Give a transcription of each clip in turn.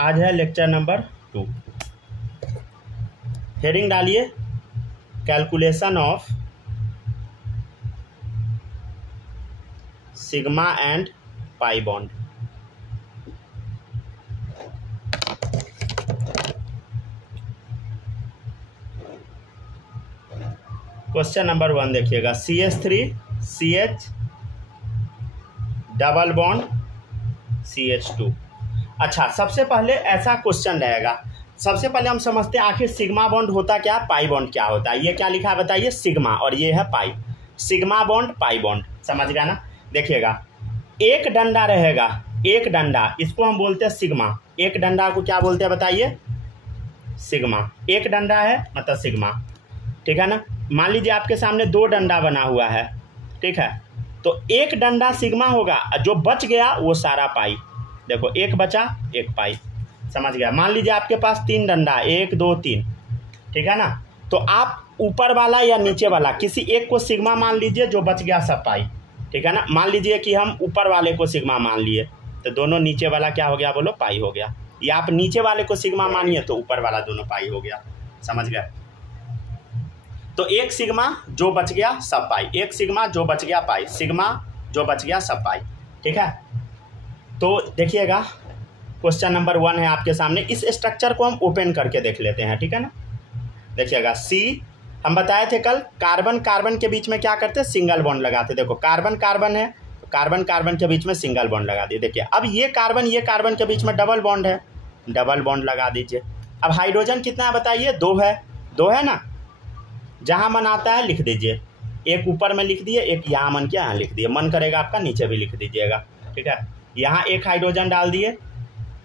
आज है lecture number 2। Heading डालिए calculation of sigma and pi bond. Question number 1 देखिएगा, CH3 CH double bond CH2। अच्छा, सबसे पहले ऐसा क्वेश्चन रहेगा, सबसे पहले हम समझते हैं आखिर सिग्मा बॉन्ड होता क्या, पाई बॉन्ड क्या होता है। ये क्या लिखा है बताइए, सिग्मा, और ये है पाई। सिग्मा बॉन्ड पाई बॉन्ड, समझ गया ना। देखिएगा, एक डंडा रहेगा, एक डंडा, इसको हम बोलते हैं सिग्मा। एक डंडा को क्या बोलते हैं बताइए, सिग्मा। एक डंडा है मतलब सिग्मा, ठीक है ना। मान लीजिए आपके सामने 2 डंडा बना हुआ है, ठीक है, तो एक डंडा सिग्मा होगा, जो बच गया वो सारा पाई। देखो, एक बचा एक पाई, समझ गया। मान लीजिए आपके पास 3 डंडा, 1 2 3, ठीक है ना। तो आप ऊपर वाला या नीचे वाला किसी एक को सिग्मा मान लीजिए, जो बच गया सब पाई, ठीक है ना। मान लीजिए कि हम ऊपर वाले को सिग्मा मान लिए, तो दोनों नीचे वाला क्या हो गया बोलो, पाई हो गया। या आप नीचे वाले को सिग्मा मानिए तो ऊपर वाला दोनों पाई हो गया, समझ गए। तो एक सिग्मा जो बच गया सब पाई, एक सिग्मा जो बच गया पाई, सिग्मा जो बच गया सब पाई, ठीक है। तो देखिएगा, क्वेश्चन नंबर 1 है आपके सामने। इस स्ट्रक्चर को हम ओपन करके देख लेते हैं, ठीक है ना। देखिएगा, C हम बताए थे कल, कार्बन कार्बन के बीच में क्या करते हैं, सिंगल बॉन्ड लगाते। देखो, कार्बन कार्बन है, कार्बन कार्बन के बीच में सिंगल बॉन्ड लगा दिए। देखिए, अब ये कार्बन के बीच में डबल बॉन्ड है, डबल बॉन्ड लगा दीजिए। अब हाइड्रोजन कितना है बताइए, 2 है, 2 है ना। जहाँ मन आता है लिख दीजिए, एक ऊपर में लिख दिए, एक यहाँ मन के यहाँ लिख दिए, मन करेगा आपका नीचे भी लिख दीजिएगा, ठीक है। यहाँ एक हाइड्रोजन डाल दिए,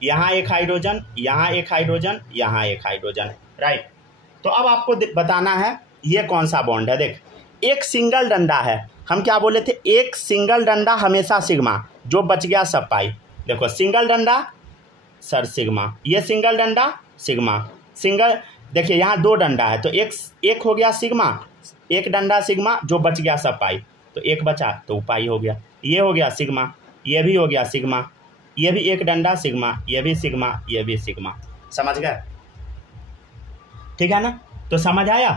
यहाँ एक हाइड्रोजन, यहाँ एक हाइड्रोजन, यहाँ एक हाइड्रोजन, राइट। तो अब आपको बताना है ये कौन सा बॉन्ड है। देख, एक सिंगल डंडा है, हम क्या बोले थे, एक सिंगल डंडा हमेशा सिग्मा, जो बच गया सब पाई। देखो, सिंगल डंडा सर सिग्मा, ये सिंगल डंडा सिग्मा, सिंगल। देखिए, यहाँ 2 डंडा है, तो एक हो गया सिग्मा, एक डंडा सिग्मा, जो बच गया सब पाई, तो एक बचा तो पाई हो गया। ये हो गया सिग्मा, ये भी हो गया सिग्मा, ये भी एक डंडा सिग्मा, ये भी सिग्मा, ये भी सिग्मा, समझ गए, ठीक है ना। तो समझ आया।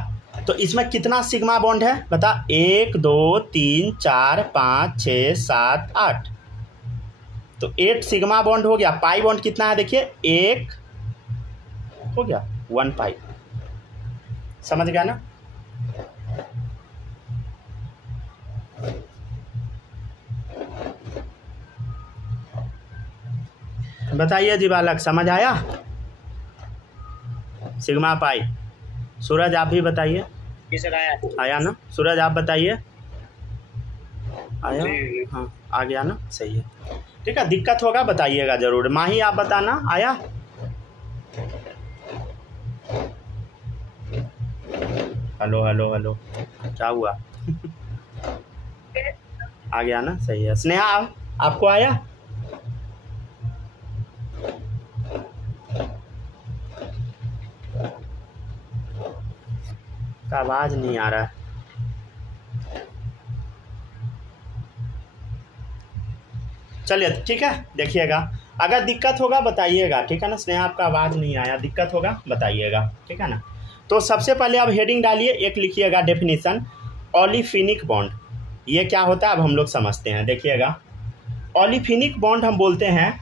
तो इसमें कितना सिग्मा बॉन्ड है बता, 1 2 3 4 5 6 7 8, तो 8 सिग्मा बॉन्ड हो गया। पाई बॉन्ड कितना है देखिए, 1 हो गया, 1 पाई, समझ गया ना। बताइए जी बालक, समझ आया सिग्मा पाई। सूरज आप भी बताइए, आया ना। सूरज आप बताइए, आया, हाँ आ गया ना, सही है, ठीक है। दिक्कत होगा बताइएगा जरूर। माही आप बताना, आया। हेलो हेलो हेलो, क्या हुआ आ गया ना, सही है। स्नेहा आपको आया, आवाज नहीं आ रहा है। चलिए ठीक है, देखिएगा, अगर दिक्कत होगा बताइएगा, ठीक है ना। स्नेहा आपका आवाज नहीं आया, दिक्कत होगा बताइएगा, ठीक है ना। तो सबसे पहले आप हेडिंग डालिए, एक लिखिएगा डेफिनेशन, ओलिफिनिक बॉन्ड। ये क्या होता है अब हम लोग समझते हैं। देखिएगा, ओलिफिनिक बॉन्ड हम बोलते हैं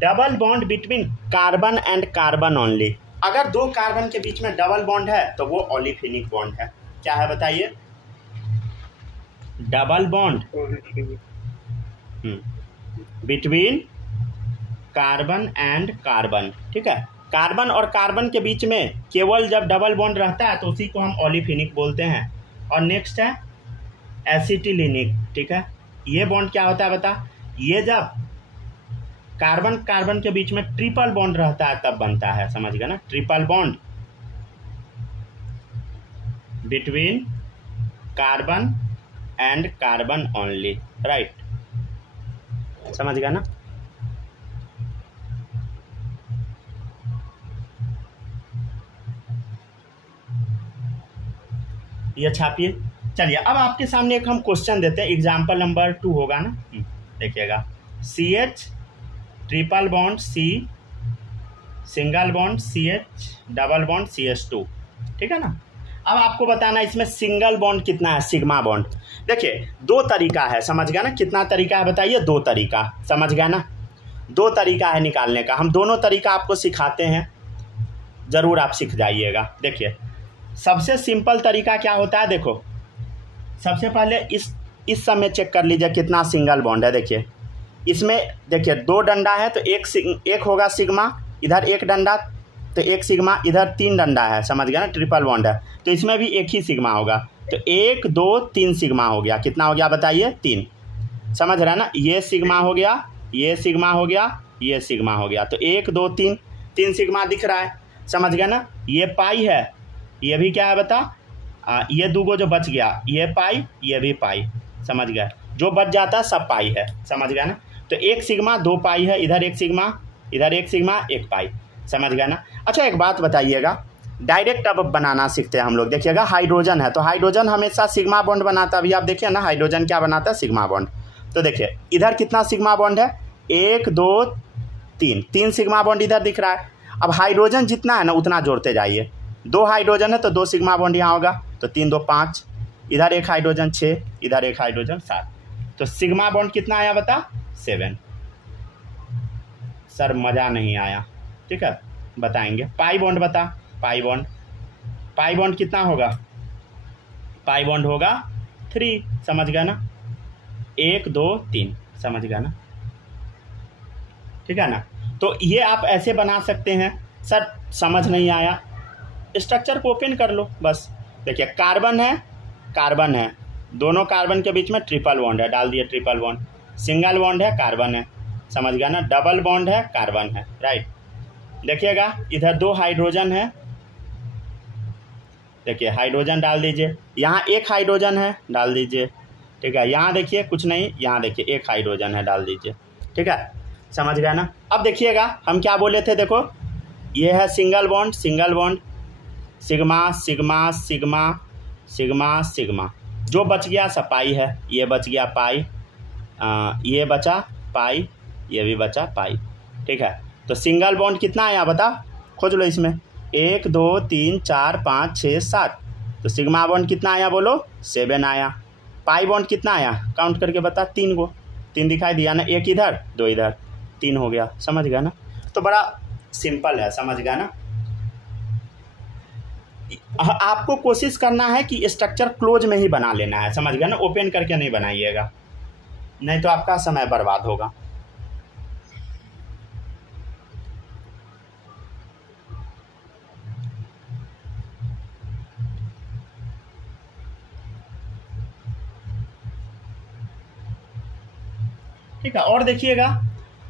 double bond between carbon and carbon only. अगर 2 कार्बन के बीच में डबल बॉन्ड है तो वो ओलिफिनिक बॉन्ड है। क्या है बताइए, double bond between carbon and carbon, ठीक है। कार्बन और कार्बन के बीच में केवल जब डबल बॉन्ड रहता है तो उसी को हम ओलिफिनिक बोलते हैं। और नेक्स्ट है एसिटिलिनिक, ठीक है। ये बॉन्ड क्या होता है बता, ये जब कार्बन कार्बन के बीच में ट्रिपल बॉन्ड रहता है तब बनता है, समझ गए ना। Triple bond between carbon and carbon only, right, समझ गया ना। ये छापिए। चलिए, अब आपके सामने एक हम क्वेश्चन देते हैं, एग्जाम्पल नंबर 2 होगा ना। देखिएगा, CH triple bond C single bond CH, double bond CH2, ठीक है ना। अब आपको बताना इसमें सिंगल बॉन्ड कितना है, सिग्मा बॉन्ड। देखिए दो तरीका है, समझ गया ना, कितना तरीका है बताइए, दो तरीका, समझ गया ना, दो तरीका है निकालने का। हम दोनों तरीका आपको सिखाते हैं, ज़रूर आप सीख जाइएगा। देखिए सबसे सिंपल तरीका क्या होता है, देखो सबसे पहले इस समय चेक कर लीजिए कितना सिंगल बॉन्ड है। देखिए इसमें देखिए दो डंडा है तो एक होगा सिग्मा, इधर एक डंडा तो एक सिग्मा, इधर तीन डंडा है, समझ गया ना, ट्रिपल बॉन्ड है तो इसमें भी एक ही सिग्मा होगा। तो 1 2 3 सिग्मा हो गया, कितना हो गया बताइए, 3, समझ रहे हैं ना। ये सिग्मा हो गया, ये सिग्मा हो गया, ये सिग्मा हो गया, तो 1 2 3, 3 सिग्मा दिख रहा है, समझ गया ना। ये पाई है, ये भी क्या है बता, ये दूगो जो बच गया, ये पाई, ये भी पाई, समझ गया, जो बच जाता है सब पाई है, समझ गया ना। तो 1 सिग्मा 2 पाई है, इधर 1 सिग्मा, इधर 1 सिग्मा 1 पाई, समझ गया ना। अच्छा एक बात बताइएगा, डायरेक्ट अब बनाना सीखते हैं हम लोग। देखिएगा हाइड्रोजन है तो हाइड्रोजन हमेशा सिग्मा बॉन्ड बनाता है, अभी आप देखिए ना हाइड्रोजन क्या बनाता है, सिग्मा बॉन्ड। तो देखिए इधर कितना सिग्मा बॉन्ड है, 1 2 3, 3 सिग्मा बॉन्ड इधर दिख रहा है। अब हाइड्रोजन जितना है ना उतना जोड़ते जाइए, 2 हाइड्रोजन है तो 2 सिग्मा बॉन्ड यहाँ होगा, तो 3 2 5, इधर 1 हाइड्रोजन 6, इधर 1 हाइड्रोजन 7, तो सिग्मा बॉन्ड कितना आया बता, 7। सर मज़ा नहीं आया, ठीक है बताएंगे। पाई बॉन्ड बता, पाई बॉन्ड कितना होगा, पाई बॉन्ड होगा 3, समझ गया ना, 1 2 3, समझ गया ना, ठीक है ना। तो ये आप ऐसे बना सकते हैं। सर समझ नहीं आया, स्ट्रक्चर को ओपन कर लो बस। देखिए कार्बन है, दोनों कार्बन के बीच में ट्रिपल बॉन्ड है, डाल दिए ट्रिपल बॉन्ड, सिंगल बॉन्ड है कार्बन है, समझ गया ना, डबल बॉन्ड है कार्बन है, राइट। देखिएगा इधर 2 हाइड्रोजन है, देखिए हाइड्रोजन डाल दीजिए, यहाँ 1 हाइड्रोजन है डाल दीजिए, ठीक है। यहाँ देखिए कुछ नहीं, यहाँ देखिए 1 हाइड्रोजन है डाल दीजिए, ठीक है, समझ गया ना। अब देखिएगा हम क्या बोले थे, देखो ये है single bond sigma sigma sigma sigma sigma, जो बच गया सब पाई है, ये बच गया पाई, ये बचा पाई, ये भी बचा पाई, ठीक है। तो सिंगल बॉन्ड कितना आया बता, खोज लो इसमें, 1 2 3 4 5 6 7, तो सिग्मा बॉन्ड कितना आया बोलो, 7 आया। पाई बॉन्ड कितना आया, काउंट करके बता, 3 गो, 3 दिखाई दिया ना, 1 इधर 2 इधर, 3 हो गया, समझ गया ना। तो बड़ा सिंपल है, समझ गया ना। आपको कोशिश करना है कि स्ट्रक्चर क्लोज में ही बना लेना है, समझ गया ना, ओपन करके नहीं बनाइएगा, नहीं तो आपका समय बर्बाद होगा। ठीक है, और देखिएगा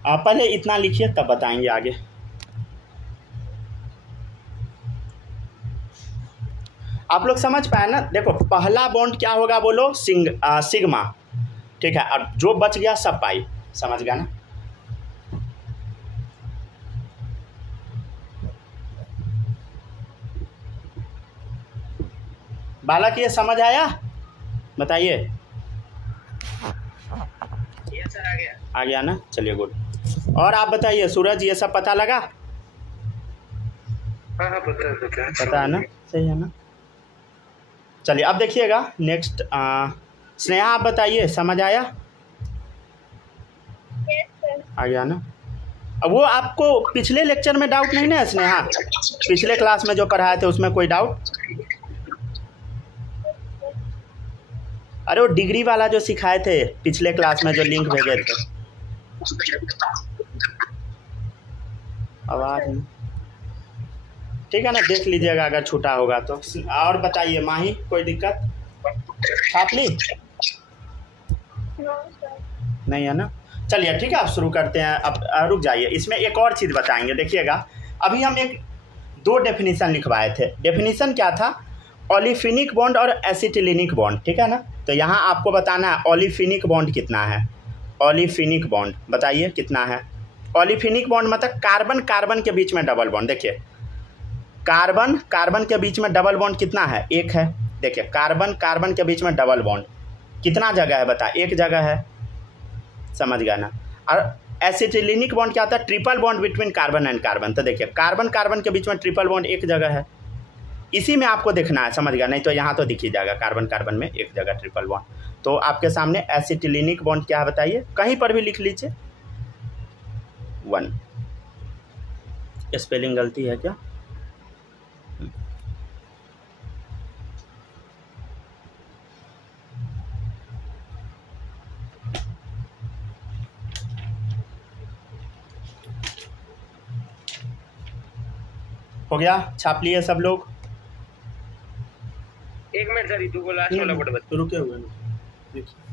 पहले इतना लिखिए तब बताएंगे आगे। आप लोग समझ पाए ना। देखो पहला बॉन्ड क्या होगा बोलो, सिग्मा, ठीक है, और जो बच गया सब पाई, समझ गया ना। बालक ये समझ आया, बताइए। आ गया ना, चलिए गुड। और आप बताइए सूरज, ये सब पता लगा? हाँ पता है ना, सही है ना। चलिए अब देखिएगा नेक्स्ट, स्नेहा आप बताइए, समझ आया? आ गया ना। अब वो आपको पिछले लेक्चर में डाउट नहीं ना है स्नेहा, पिछले क्लास में जो पढ़ाए थे उसमें कोई डाउट? अरे वो डिग्री वाला जो सिखाए थे पिछले क्लास में, जो लिंक भेजे थे। आवाज नहीं, ठीक है ना, देख लीजिएगा अगर छूटा होगा तो। और बताइए माही, कोई दिक्कत छाप ली? नहीं है ना। चलिए ठीक है, अब शुरू करते हैं। अब रुक जाइए, इसमें एक और चीज़ बताएंगे। देखिएगा अभी हम 2 डेफिनेशन लिखवाए थे। डेफिनेशन क्या था, ओलिफिनिक बॉन्ड और एसिटिलिनिक बॉन्ड, ठीक है ना। तो यहाँ आपको बताना है ओलिफिनिक बॉन्ड कितना है। ओलिफिनिक बॉन्ड बताइए कितना है। ओलिफिनिक बॉन्ड मतलब कार्बन कार्बन के बीच में डबल बॉन्ड। देखिए कार्बन कार्बन के बीच में डबल बॉन्ड कितना है, 1 है। देखिए कार्बन कार्बन के बीच में डबल बॉन्ड कितना जगह है बता, 1 जगह है, समझ गया ना। और एसिटिलिनिक बॉन्ड क्या होता है? Triple bond between carbon and carbon. तो देखिए कार्बन कार्बन के बीच में ट्रिपल बॉन्ड एक जगह है, इसी में आपको देखना है, समझ गया? नहीं तो यहाँ तो दिख ही जाएगा कार्बन कार्बन में एक जगह ट्रिपल बॉन्ड। तो आपके सामने एसिटिलिनिक बॉन्ड क्या है बताइए, कहीं पर भी लिख लीजिए। 1 स्पेलिंग गलती है क्या? हो गया, छाप लिए सब लोग? एक मिनट सर, तू को लास्ट वाला वर्ड बता। रुके हुए देखिए,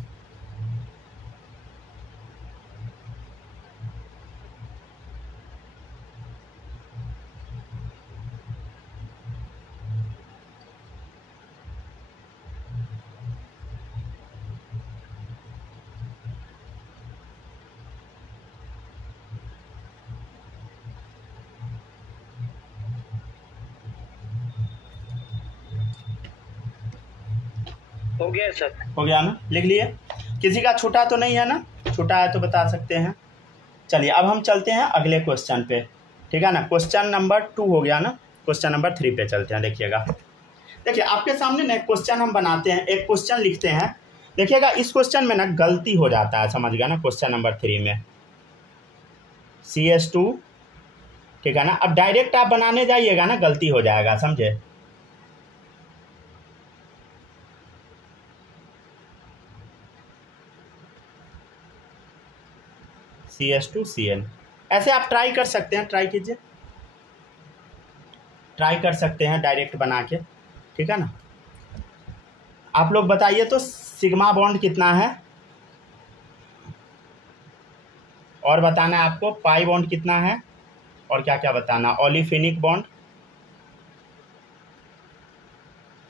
हो गया सर? हो गया ना? लिख लिए? किसी का छूटा तो नहीं है ना? छूटा है तो बता सकते हैं। चलिए अब हम चलते हैं अगले क्वेश्चन पे, ठीक है ना? क्वेश्चन नंबर 2 हो गया ना, क्वेश्चन नंबर 3 पे चलते हैं। देखिएगा, देखिए आपके सामने ना क्वेश्चन हम बनाते हैं, एक क्वेश्चन लिखते हैं। देखिएगा इस क्वेश्चन में ना गलती हो जाता है, समझ गया ना? क्वेश्चन नंबर 3 में CH2, ठीक है ना? अब डायरेक्ट आप बनाने जाइएगा ना, गलती हो जाएगा, समझे? CH2Cl, ऐसे आप ट्राई कर सकते हैं, ट्राई कीजिए, ट्राई कर सकते हैं डायरेक्ट बना के, ठीक है ना? आप लोग बताइए तो सिग्मा बॉन्ड कितना है, और बताना है आपको पाई बॉन्ड कितना है, और क्या क्या बताना, ओलिफिनिक बॉन्ड,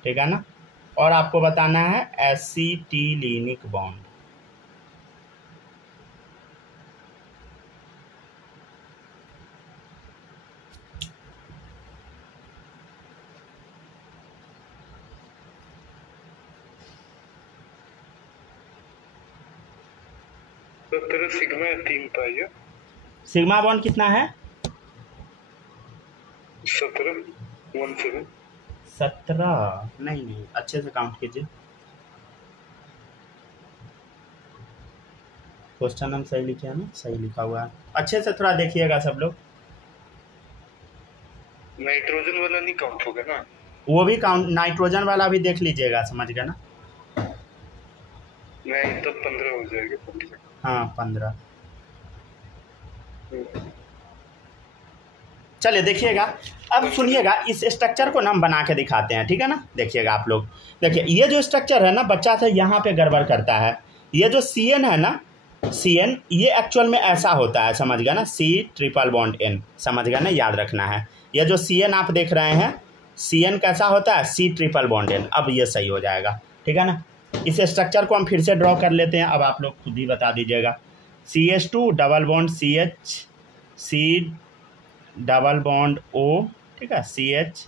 ठीक है ना? और आपको बताना है एसिटिलिनिक बॉन्ड। सिग्मा 3 पाई है। सिग्मा बॉन्ड कितना है? 17 17 नहीं, अच्छे से काउंट कीजिए। क्वेश्चन हम सही लिखे हैं ना? सही लिखा हुआ है, अच्छे से थोड़ा देखिएगा सब लोग। नाइट्रोजन वाला नहीं काउंट होगा ना? वो भी काउंट, नाइट्रोजन वाला भी देख लीजिएगा, समझ गए ना? नहीं तो 15 हो जाएगा। 15, हाँ 15। चलिए देखिएगा, अब सुनिएगा, इस स्ट्रक्चर को ना हम बना के दिखाते हैं, ठीक है ना? देखिएगा आप लोग, देखिए ये जो स्ट्रक्चर है ना, बच्चा से यहाँ पे गड़बड़ करता है। ये जो CN है ना, CN, ये एक्चुअल में ऐसा होता है, समझ गया ना? C ट्रिपल बॉन्ड N, समझ गया ना? याद रखना है, ये जो CN आप देख रहे हैं, CN कैसा होता है? C triple bond N। अब ये सही हो जाएगा, ठीक है ना? इस स्ट्रक्चर को हम फिर से ड्रॉ कर लेते हैं, अब आप लोग खुद ही बता दीजिएगा। CH2 double bond CH, C double bond O, ठीक है, CH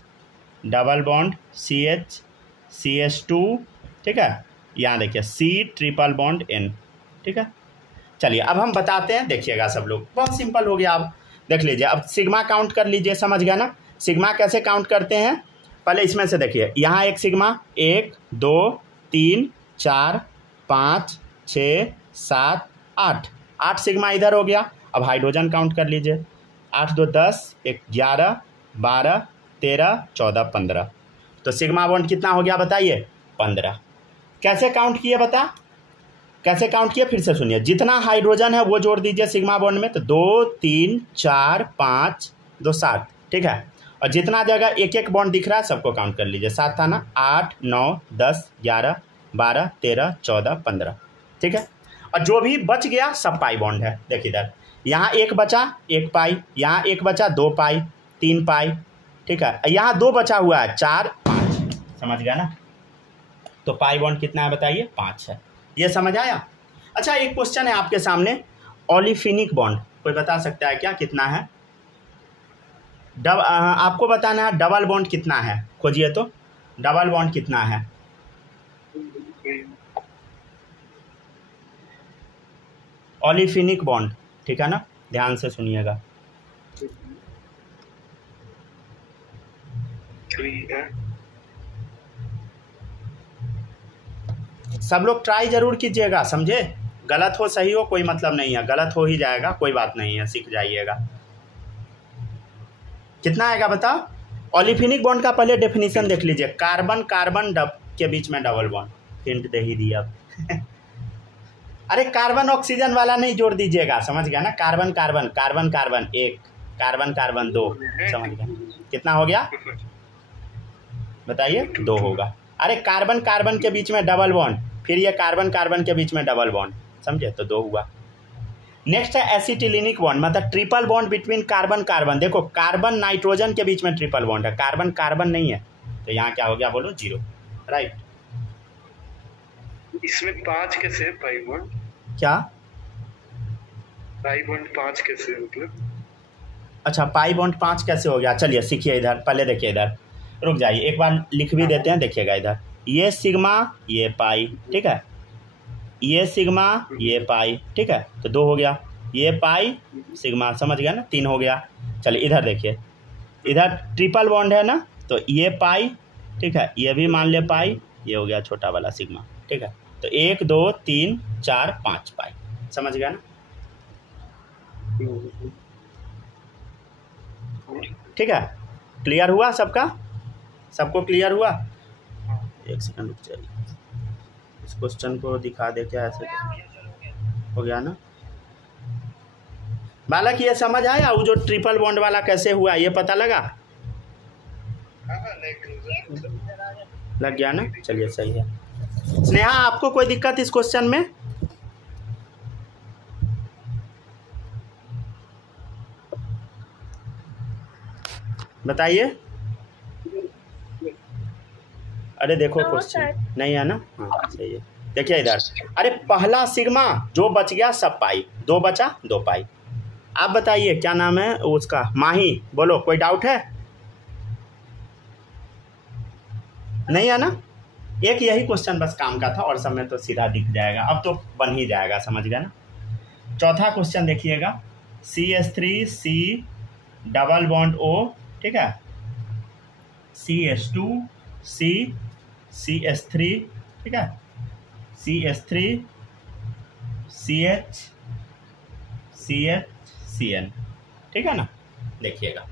double bond CH, CH2, ठीक है? यहाँ देखिए C ट्रिपल बॉन्ड N, ठीक है? चलिए अब हम बताते हैं, देखिएगा सब लोग, बहुत सिंपल हो गया। अब देख लीजिए, अब सिग्मा काउंट कर लीजिए, समझ गया ना? सिग्मा कैसे काउंट करते हैं, पहले इसमें से देखिए, यहाँ एक सिग्मा, 1 2 3 4 5 6 7 8, 8 सिग्मा इधर हो गया। अब हाइड्रोजन काउंट कर लीजिए, 8 2 10, 11 12 13 14 15। तो सिग्मा बॉन्ड कितना हो गया बताइए? 15। कैसे काउंट किए बता, कैसे काउंट किए? फिर से सुनिए, जितना हाइड्रोजन है वो जोड़ दीजिए सिग्मा बॉन्ड में, तो 2 3 4 5 2 7, ठीक है? और जितना जगह एक एक बॉन्ड दिख रहा है सबको काउंट कर लीजिए, 7 था ना, 8 9 10 11 12 13 14 15, ठीक है? और जो भी बच गया सब पाई बॉन्ड है। देखिए इधर, यहाँ एक बचा 1 पाई, यहाँ एक बचा 2 पाई, 3 पाई, ठीक है? यहाँ 2 बचा हुआ है, 4 5, समझ गया ना? तो पाई बॉन्ड कितना है बताइए? 5 है। ये समझ आया? अच्छा एक क्वेश्चन है आपके सामने, ओलिफिनिक बॉन्ड, कोई बता सकता है क्या कितना है? आपको बताना है डबल बॉन्ड कितना है, खोजिए तो, डबल बॉन्ड कितना है? ओलिफिनिक बॉन्ड ठीक है ना, ध्यान से सुनिएगा। 3 है। सब लोग ट्राई जरूर कीजिएगा, समझे। गलत हो सही हो कोई मतलब नहीं है, गलत हो ही जाएगा कोई बात नहीं है, सीख जाइएगा। कितना आएगा बताओ। ओलिफिनिक बॉन्ड का पहले डेफिनेशन देख लीजिए। कार्बन कार्बन के बीच में डबल बॉन्ड, हिंट दे ही दिया अरे कार्बन ऑक्सीजन वाला नहीं जोड़ दीजिएगा, समझ गया ना। Carbon carbon carbon carbon 1, carbon carbon 2, समझ गया। कितना हो गया बताइए, 2 होगा। अरे कार्बन कार्बन के बीच में डबल बॉन्ड, फिर ये कार्बन कार्बन के बीच में डबल बॉन्ड, समझे, तो 2 हुआ। नेक्स्ट है एसिटिलिनिक बॉन्ड, मतलब triple bond between carbon carbon. देखो कार्बन नाइट्रोजन के बीच में ट्रिपल बॉन्ड है, कार्बन कार्बन नहीं है, तो यहाँ क्या हो गया बोलो, 0, राइट। इसमें 5 कैसे है पाई बॉन्ड? क्या पाई बॉन्ड 5 कैसे है मतलब? अच्छा पाई बॉन्ड 5 कैसे हो गया, चलिए सीखिए। इधर पहले देखिए, इधर रुक जाइए, एक बार लिख भी देते हैं, देखिएगा इधर। ये सिग्मा ये पाई, ठीक है, ये सिग्मा ये पाई, ठीक है, तो 2 हो गया। ये पाई सिग्मा, समझ गया ना, 3 हो गया। चलिए इधर देखिए, इधर ट्रिपल बॉन्ड है ना, तो ये पाई, ठीक है, ये भी मान ले पाई, ये हो गया छोटा वाला सिग्मा, ठीक है, तो 1 2 3 4 5 पाई, समझ गया ना। ठीक है, क्लियर हुआ सबका, सबको क्लियर हुआ। एक सेकंड रुक जाइए, इस क्वेश्चन को दिखा दे क्या, ऐसे हो गया ना। बालक ये समझ आया वो जो ट्रिपल बॉन्ड वाला कैसे हुआ, ये पता लगा, लग गया ना, चलिए सही है। स्नेहा आपको कोई दिक्कत इस क्वेश्चन में? बताइए। अरे देखो क्वेश्चन नहीं है ना, हाँ सही है। देखिए इधर, अरे पहला सिग्मा जो बच गया सब पाई, 2 बचा 2 पाई। आप बताइए क्या नाम है उसका, माही, बोलो कोई डाउट है? नहीं है ना, एक यही क्वेश्चन बस काम का था, और सब में तो सीधा दिख जाएगा, अब तो बन ही जाएगा, समझ गया ना। चौथा क्वेश्चन देखिएगा, CH3C डबल बॉन्ड O, ठीक है, CH2C CH3, ठीक है, CH3 CH CH CN, ठीक है ना, देखिएगा।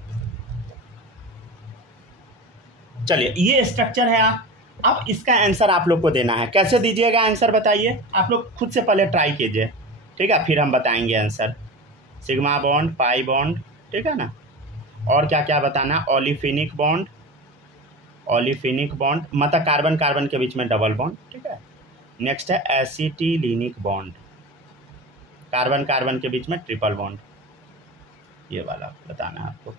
चलिए ये स्ट्रक्चर है। अब इसका आंसर आप लोग को देना है, कैसे दीजिएगा आंसर बताइए, आप लोग खुद से पहले ट्राई कीजिए, ठीक है, फिर हम बताएंगे answer. Sigma bond, pi bond, ठीक है ना, और क्या क्या बताना, ओलिफिनिक बॉन्ड, ओलिफिनिक बॉन्ड मतलब कार्बन कार्बन के बीच में डबल बॉन्ड, ठीक है। नेक्स्ट है एसिटिलिनिक बॉन्ड, कार्बन कार्बन के बीच में ट्रिपल बॉन्ड, ये वाला बताना है आपको।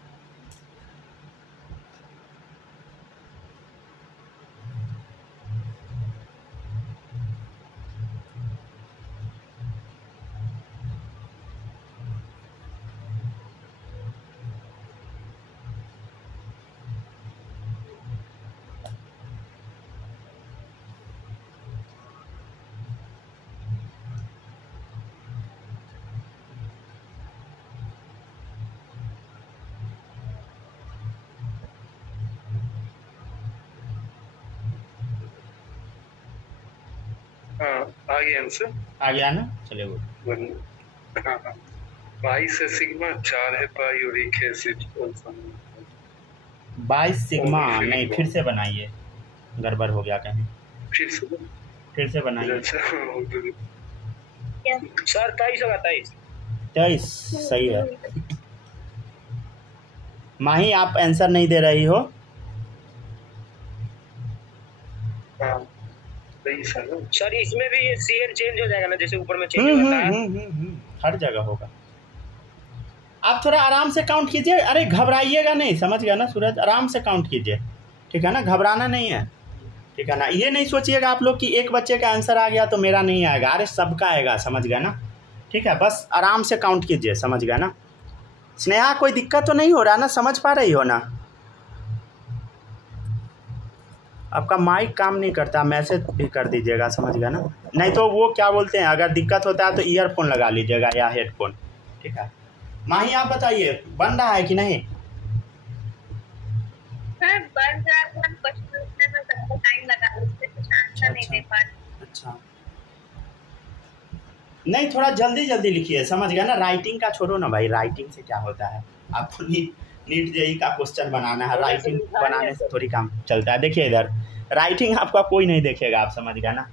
आ गया आंसर, आ गया ना, चलिए वो 22 है सिग्मा, 4 है पाई और 1 है एसिड। 22 सिग्मा नहीं, फिर से बनाइए, गड़बड़ हो गया कहीं, फिर से बनाइए। सर 23 होगा, 23 सही है। माही आप आंसर नहीं दे रही हो। सर इसमें भी ये CN चेंज हो जाएगा ना, जैसे ऊपर में चेंज होता है, हर जगह होगा। आप थोड़ा आराम से काउंट कीजिए, अरे घबराइएगा नहीं, समझ गया ना सूरज, आराम से काउंट कीजिए, ठीक है ना, घबराना नहीं है, ठीक है ना। ये नहीं सोचिएगा आप लोग कि एक बच्चे का आंसर आ गया तो मेरा नहीं आएगा, अरे सबका आएगा, समझ गया ना, ठीक है, बस आराम से काउंट कीजिए, समझ गया ना। स्नेहा कोई दिक्कत तो नहीं हो रहा ना, समझ पा रही हो ना? आपका माइक काम नहीं करता, मैसेज भी कर दीजिएगा, समझ गया ना, नहीं तो वो क्या बोलते हैं, अगर दिक्कत होता है तो ईयरफोन लगा लीजिएगा या हेडफोन, ठीक है। माही आप बताइए बन रहा है कि नहीं? सर बन रहा है, क्वेश्चन लिखने में ज़्यादा टाइम लगा, इसलिए कुछ आंसर नहीं दे पा रही। अच्छा, नहीं थोड़ा जल्दी जल्दी लिखिए, समझ गया ना। राइटिंग का छोड़ो ना भाई, राइटिंग से क्या होता है, आपको नीट जेईई का क्वेश्चन बनाना है, राइटिंग बनाने से थोड़ी काम चलता है। देखिए इधर राइटिंग आपका कोई नहीं देखेगा, आप समझ गया ना।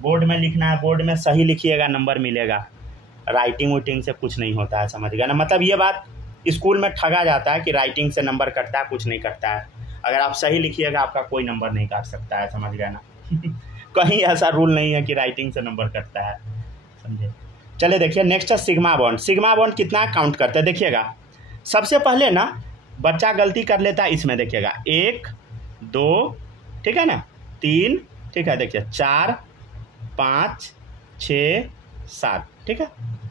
बोर्ड में लिखना है, बोर्ड में सही लिखिएगा नंबर मिलेगा, राइटिंग वुटिंग से कुछ नहीं होता है, समझ गया ना। मतलब ये बात स्कूल में ठगा जाता है कि राइटिंग से नंबर कटता है, कुछ नहीं कटता है। अगर आप सही लिखिएगा आपका कोई नंबर नहीं काट सकता है, समझ गया ना। कहीं ऐसा रूल नहीं है कि राइटिंग से नंबर कटता है, समझे। चले देखिए नेक्स्ट है सिग्मा बॉन्ड। सिग्मा बॉन्ड कितना काउंट करते हैं देखिएगा। सबसे पहले ना बच्चा गलती कर लेता है इसमें, देखिएगा 1 2 ठीक है ना, 3 ठीक है, देखिए 4 5 6 7 ठीक है,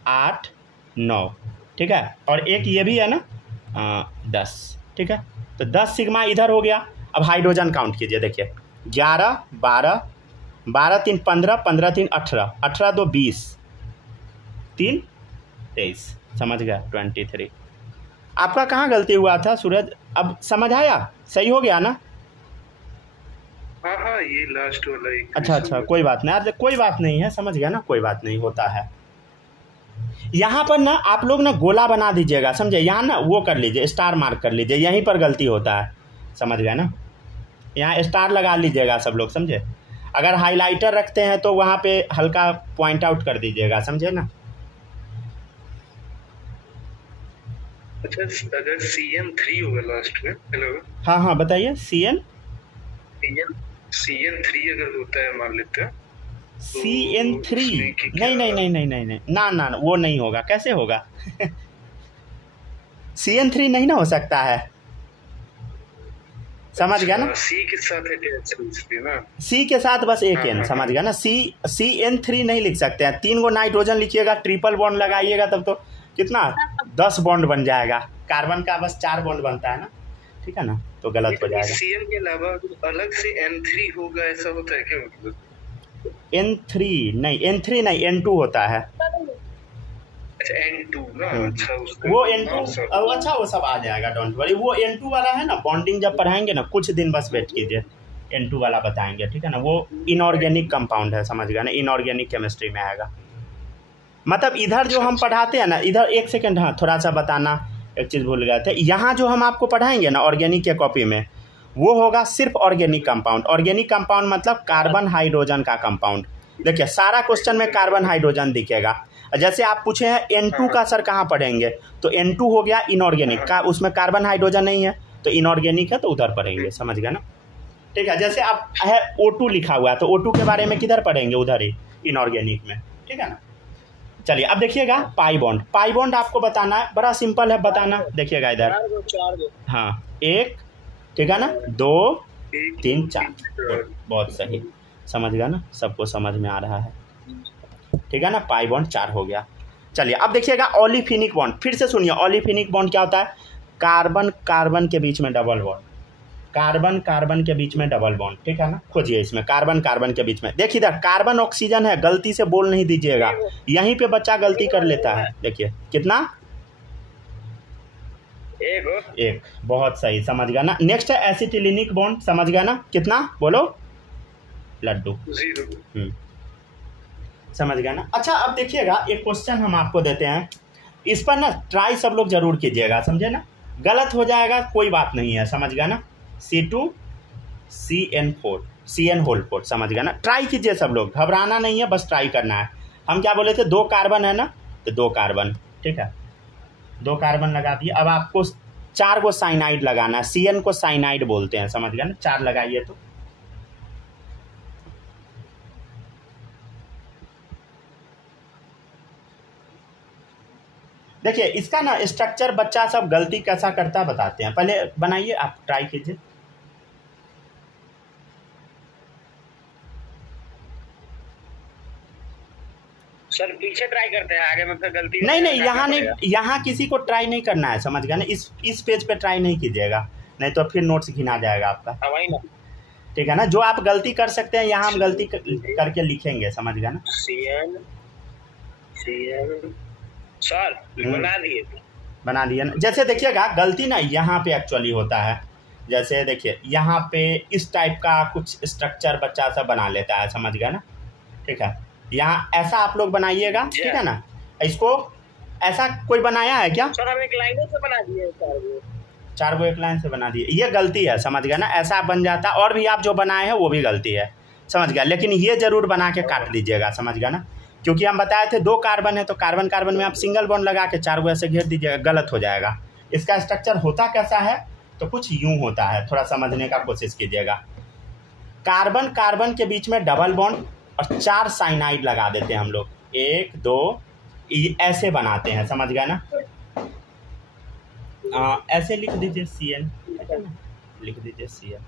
8 9 ठीक है, और एक ये भी है ना 10 ठीक है। तो 10 सिग्मा इधर हो गया। अब हाइड्रोजन काउंट कीजिए, देखिए 11 12 12 3 15 15 3 18 18 2 20 3 23, समझ गया 23। आपका कहाँ गलती हुआ था सूरज, अब समझ आया, सही हो गया ना? हाँ ये लास्ट वाला ही। अच्छा कोई बात नहीं यार, कोई बात नहीं है, समझ गया ना, कोई बात नहीं होता है। यहाँ पर ना आप लोग ना गोला बना दीजिएगा, समझे। यहाँ ना वो कर लीजिए, स्टार मार्क कर लीजिए, यहीं पर गलती होता है, समझ गए ना। यहाँ स्टार लगा लीजिएगा सब लोग, समझे। अगर हाइलाइटर रखते हैं तो वहाँ पे हल्का पॉइंट आउट कर दीजिएगा, समझे ना। अच्छा अगर CN3 होगा लास्ट में, हेलो हाँ बताइए। CN3 अगर होता है मान लेते हैं CN3 नहीं ना वो नहीं होगा, कैसे होगा। CN3 नहीं ना हो सकता है, समझ गया ना। C के साथ है ना, C के साथ बस एक N, समझ गया ना। CN3 नहीं लिख सकते हैं, 3 गो नाइट्रोजन लिखिएगा, ट्रिपल बॉन्ड लगाइएगा तब तो कितना 10 बॉन्ड बन जाएगा। कार्बन का बस 4 बॉन्ड बनता है ना, ठीक है ना, तो गलत हो जाएगा। CN के अलावा अलग से N3 होगा, ऐसा होता है क्या? मतलब N3 नहीं N2 होता है। अच्छा N2 ना, अच्छा उसका वो N2 अच्छा वो सब आ जाएगा, डोंट वरी। वो N2 वाला है ना, बॉन्डिंग जब पढ़ाएंगे ना, कुछ दिन बस वेट कीजिए, N2 वाला बताएंगे, ठीक है ना। वो इनऑर्गेनिक कंपाउंड है, समझ गया ना, इनऑर्गेनिक केमिस्ट्री में आएगा। मतलब इधर जो हम पढ़ाते हैं ना, इधर एक सेकंड, हाँ थोड़ा सा बताना, एक चीज़ भूल गए थे। यहाँ जो हम आपको पढ़ाएंगे ना ऑर्गेनिक के कॉपी में, वो होगा सिर्फ ऑर्गेनिक कंपाउंड। ऑर्गेनिक कंपाउंड मतलब कार्बन हाइड्रोजन का कंपाउंड। देखिए सारा क्वेश्चन में कार्बन हाइड्रोजन दिखेगा। जैसे आप पूछे हैं N2 का सर कहाँ पढ़ेंगे, तो N2 हो गया इनऑर्गेनिक का, उसमें कार्बन हाइड्रोजन नहीं है, तो इनऑर्गेनिक है तो उधर पढ़ेंगे, समझ गया ना। ठीक है, जैसे आप है O2 लिखा हुआ है तो O2 के बारे में किधर पढ़ेंगे, उधर ही इनऑर्गेनिक में, ठीक है ना। चलिए अब देखिएगा पाई बॉन्ड। पाई बॉन्ड आपको बताना है, बड़ा सिंपल है बताना। देखिएगा इधर, हाँ 1 ठीक है ना, 2 3 4, बहुत सही, समझ गया ना, सबको समझ में आ रहा है, ठीक है ना। पाई बॉन्ड 4 हो गया। चलिए अब देखिएगा ओलिफिनिक बॉन्ड। फिर से सुनिए, ओलिफिनिक बॉन्ड क्या होता है? कार्बन कार्बन के बीच में डबल बॉन्ड, कार्बन कार्बन के बीच में डबल बॉन्ड, ठीक है ना। खोजिए इसमें कार्बन कार्बन के बीच में। देखिए इधर कार्बन ऑक्सीजन है, गलती से बोल नहीं दीजिएगा, यहीं पे बच्चा गलती कर लेता है। देखिए कितना, एक, बहुत सही, समझ गया ना। नेक्स्ट है एसिटिलिनिक बॉन्ड, समझ गया ना, कितना बोलो लड्डू, 0। समझ गया ना। अच्छा अब देखिएगा एक क्वेश्चन हम आपको देते हैं, इस पर ना ट्राई सब लोग जरूर कीजिएगा, समझे ना। गलत हो जाएगा कोई बात नहीं है, समझ गया ना। C2CN4 CN4, समझ गया ना। ट्राई कीजिए सब लोग, घबराना नहीं है, बस ट्राई करना है। हम क्या बोले थे, 2 कार्बन है ना, तो 2 कार्बन, ठीक है, 2 कार्बन लगा दिए। अब आपको 4 को साइनाइड लगाना है, CN को साइनाइड बोलते हैं, समझ गया ना। 4 लगाइए तो देखिए इसका ना स्ट्रक्चर बच्चा सब गलती कैसा करता बताते हैं, पहले बनाइए, आप ट्राई कीजिए। सर पीछे ट्राई करते हैं, आगे में फिर गलती नहीं यहाँ नहीं, यहाँ किसी को ट्राई नहीं करना है, समझ गया ना। इस पेज पे ट्राई नहीं कीजिएगा, नहीं तो फिर नोट्स घिना जाएगा आपका, ठीक है ना। जो आप गलती कर सकते हैं यहाँ हम गलती करके लिखेंगे, समझ गया ना। सर बना दिए। बना दिया ना। जैसे देखिएगा गलती ना यहाँ पे एक्चुअली होता है, जैसे देखिए यहाँ पे इस टाइप का कुछ स्ट्रक्चर बच्चा सब बना लेता है, समझ गया ना। ठीक है, यहाँ ऐसा आप लोग बनाइएगा, ठीक है ना। इसको ऐसा कोई बनाया है क्या? सर हम एक लाइन से बना दिए, 4 गो एक लाइन से बना दिए, ये गलती है, समझ गया ना। ऐसा बन जाता, और भी आप जो बनाए हैं वो भी गलती है, समझ गया। लेकिन ये जरूर बना के काट दीजिएगा, समझ गया ना। क्योंकि हम बताए थे 2 कार्बन है, तो कार्बन कार्बन में आप सिंगल बॉन्ड लगा के 4 गो ऐसे घेर दीजिएगा, गलत हो जाएगा। इसका स्ट्रक्चर होता कैसा है, तो कुछ यूं होता है, थोड़ा समझने का कोशिश कीजिएगा। कार्बन कार्बन के बीच में डबल बॉन्ड और 4 साइनाइड लगा देते हैं हम लोग, 1 2 ऐसे बनाते हैं, समझ गया ना। ऐसे लिख दीजिए CN, लिख दीजिए CN।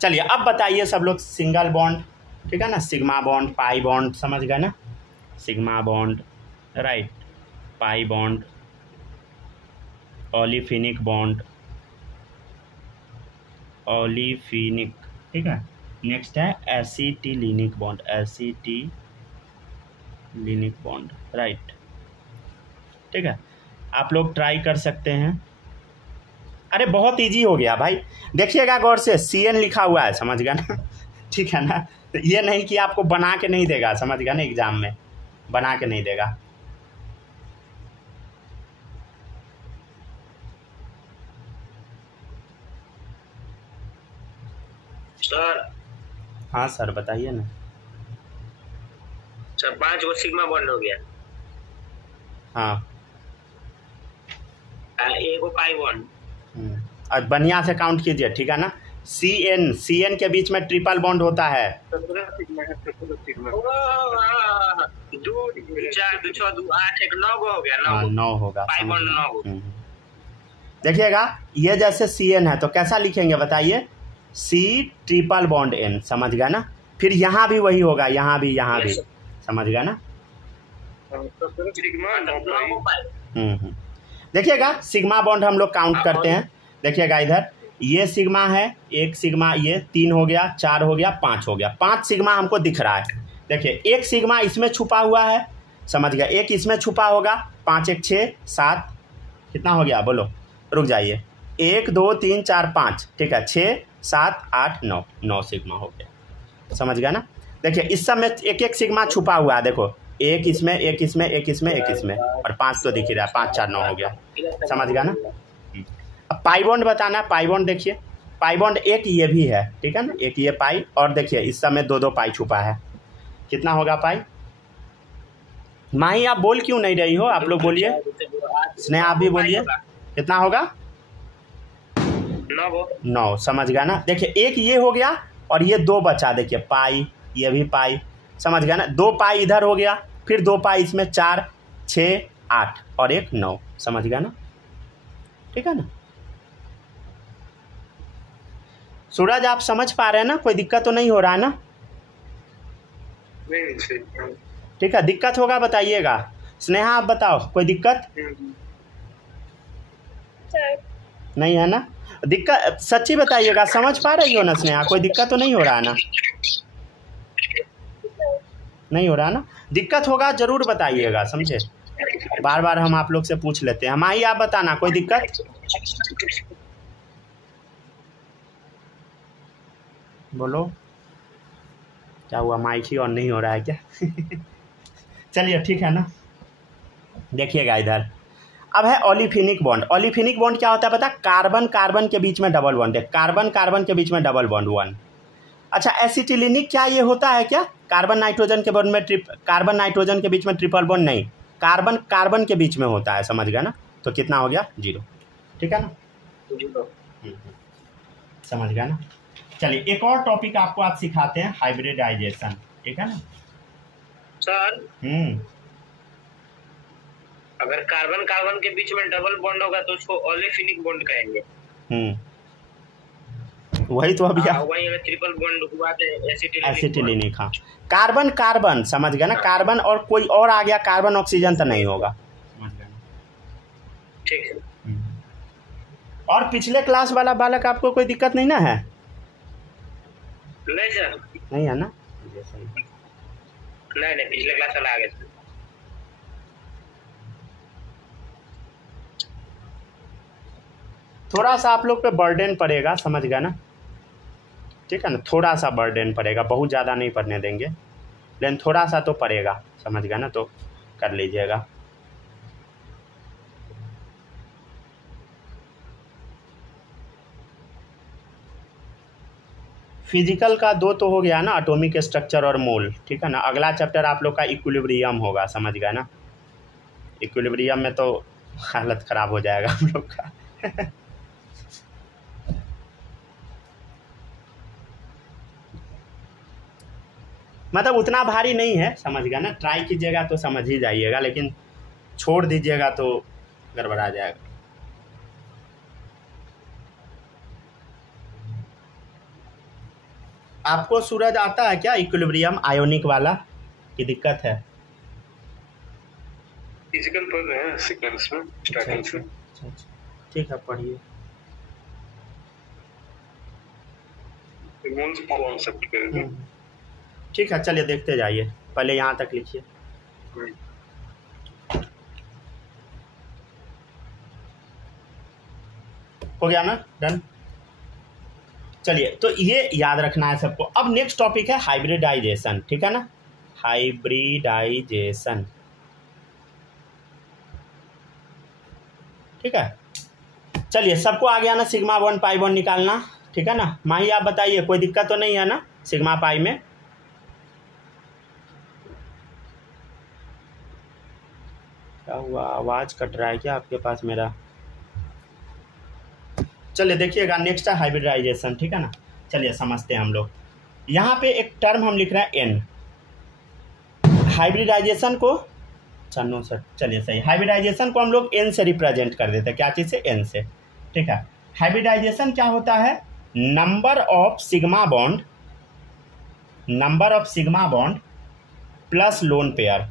चलिए अब बताइए सब लोग, सिंगल बॉन्ड, ठीक है ना, सिग्मा बॉन्ड, पाई बॉन्ड, समझ गए ना। Sigma bond, right, pi bond, olefinic bond, olefinic, ठीक है। नेक्स्ट है acetylenic bond, acetylenic bond, right, ठीक है। आप लोग ट्राई कर सकते हैं। अरे बहुत इजी हो गया भाई, देखिएगा गौर से, CN लिखा हुआ है, समझ गया ना। ठीक है ना, तो ये नहीं कि आपको बना के नहीं देगा, समझ गया ना, एग्जाम में बना के नहीं देगा। सर। हाँ सर बताइए ना। सर 5 गो सिग्मा बॉन्ड हो गया। हाँ, एगो पाई बॉन्ड। और बढ़िया से काउंट कीजिए, ठीक है ना। CN के बीच में ट्रिपल बॉन्ड होता है। 2 4 2 6 2 8 1 9 गो हो गया, 9 होगा, पाई बॉन्ड 9 गो। देखिएगा ये जैसे CN है तो कैसा लिखेंगे बताइए, C ट्रिपल बॉन्ड N, समझ गया ना। फिर यहाँ भी वही होगा, यहाँ भी समझ गया ना। देखिएगा सिग्मा बॉन्ड हम लोग काउंट करते हैं, देखिएगा इधर ये सिग्मा है, एक सिग्मा, ये 3 हो गया, 4 हो गया, 5 हो गया, 5 सिग्मा हमको दिख रहा है। देखिए एक सिग्मा इसमें छुपा हुआ है, समझ गया, एक इसमें छुपा होगा, 5 1 6 7, कितना हो गया बोलो, रुक जाइए, 1 2 3 4 5, ठीक है, 6 7 8 9, 9 सिग्मा हो गया, समझ गया ना। देखिए इस सब में एक एक सिग्मा छुपा हुआ है, देखो एक इसमें, एक इसमें, एक इसमें, एक इसमें, और 5 तो दिख ही रहा है, 5 4 9 हो गया, समझ गया ना। अब पाई बॉन्ड बताना है, पाई बॉन्ड देखिए, पाई बॉन्ड एक ये भी है, ठीक है ना, एक ये पाई, और देखिए इस सब में 2 पाई छुपा है, कितना होगा पाई। माही आप बोल क्यों नहीं रही हो, आप लोग बोलिए, स्नेहा आप भी बोलिए, कितना होगा, 9, समझ गया ना। देखिए एक ये हो गया और ये 2 बचा, देखिए पाई, ये भी पाई, समझ गया ना। 2 पाई इधर हो गया, फिर 2 पाई इसमें, 4 6 8 और 1 9, समझ गया ना, ठीक है ना। सूरज आप समझ पा रहे हैं ना, कोई दिक्कत तो नहीं हो रहा है ना। नहीं, ठीक है, दिक्कत होगा बताइएगा। स्नेहा आप बताओ, कोई दिक्कत नहीं है ना। दिक्कत सच्ची बताइएगा, समझ पा रही हो ना स्नेहा, कोई दिक्कत तो नहीं हो रहा है ना, नहीं हो रहा ना। दिक्कत होगा जरूर बताइएगा, समझे, बार बार हम आप लोग से पूछ लेते हैं। माही आप बताना, कोई दिक्कत, बोलो, क्या हुआ, माइक ही ऑन नहीं हो रहा है क्या। चलिए ठीक है ना। देखिएगा इधर, अब है ओलिफिनिक बॉन्ड। ओलिफिनिक बॉन्ड क्या होता है पता, कार्बन कार्बन के बीच में डबल बॉन्ड है, कार्बन कार्बन के बीच में डबल बॉन्ड 1। अच्छा एसिटिलिनिक क्या ये होता है क्या, कार्बन नाइट्रोजन के बॉन्ड में कार्बन नाइट्रोजन के बीच में ट्रिपल बॉन्ड नहीं, कार्बन कार्बन के बीच में होता है, समझ गया ना। तो कितना हो गया, 0, ठीक है ना, समझ गया ना। चलिए एक और टॉपिक आपको आप सिखाते हैं, हाइब्रिडाइजेशन, ठीक है ना सर। अगर कार्बन कार्बन के बीच में डबल बॉन्ड होगा तो उसको ओलिफिनिक बॉन्ड कहेंगे। वही तो अभी वही अगर ट्रिपल बॉन्ड हुआ तो एसिटिलिनिक। हाँ कार्बन कार्बन, समझ गया ना, कार्बन और कोई और आ गया, कार्बन ऑक्सीजन तो नहीं होगा, समझ गया ना, ठीक है। और पिछले क्लास वाला बालक आपको कोई दिक्कत नहीं ना है, नहीं सर, नहीं है ना। नहीं पिछले क्लास वाला आ गया था। थोड़ा सा आप लोग पे बर्डन पड़ेगा, समझ गया ना, ठीक है ना, थोड़ा सा बर्डन पड़ेगा, बहुत ज़्यादा नहीं पढ़ने देंगे, लेकिन थोड़ा सा तो पड़ेगा, समझ गया ना, तो कर लीजिएगा। फिजिकल का 2 तो हो गया ना, एटॉमिक स्ट्रक्चर और मोल, ठीक है ना। अगला चैप्टर आप लोग का इक्विलिब्रियम होगा, समझ गया ना। इक्विलिब्रियम में तो हालत ख़राब हो जाएगा हम लोग का मतलब उतना भारी नहीं है, समझ गया ना, ट्राई कीजिएगा तो समझ ही जाइएगा, लेकिन छोड़ दीजिएगा तो गड़बड़ा जाएगा। आपको सूरज आता है क्या इक्विलिब्रियम आयोनिक वाला की दिक्कत है? फिजिकल पढ़ रहे हैं सीक्वेंस में स्टार्टिंग से। ठीक है, पढ़िए। मोल्स कॉन्सेप्ट करेंगे। ठीक है, चलिए देखते जाइए, पहले यहाँ तक लिखिए। हो गया ना, डन। चलिए, तो ये याद रखना है सबको। अब नेक्स्ट टॉपिक है हाइब्रिडाइजेशन, ठीक है ना, हाइब्रिडाइजेशन, ठीक है। चलिए, सबको आ गया ना सिग्मा बॉन्ड पाई बॉन्ड निकालना, ठीक है ना। माही आप बताइए, कोई दिक्कत तो नहीं है ना सिग्मा पाई में? क्या हुआ, आवाज़ कट रहा है क्या आपके पास मेरा? चलिए देखिएगा, नेक्स्ट है हाइब्रिडाइजेशन, ठीक है ना। चलिए समझते हैं हम लोग। यहाँ पे एक टर्म हम लिख रहे हैं एन, हाइब्रिडाइजेशन को, चलो सर, चलिए सही, हाइब्रिडाइजेशन को हम लोग एन से रिप्रेजेंट कर देते हैं, क्या चीज़ से, एन से, ठीक है। हाइब्रिडाइजेशन क्या होता है? Number of sigma bond, number of sigma bond plus lone pair.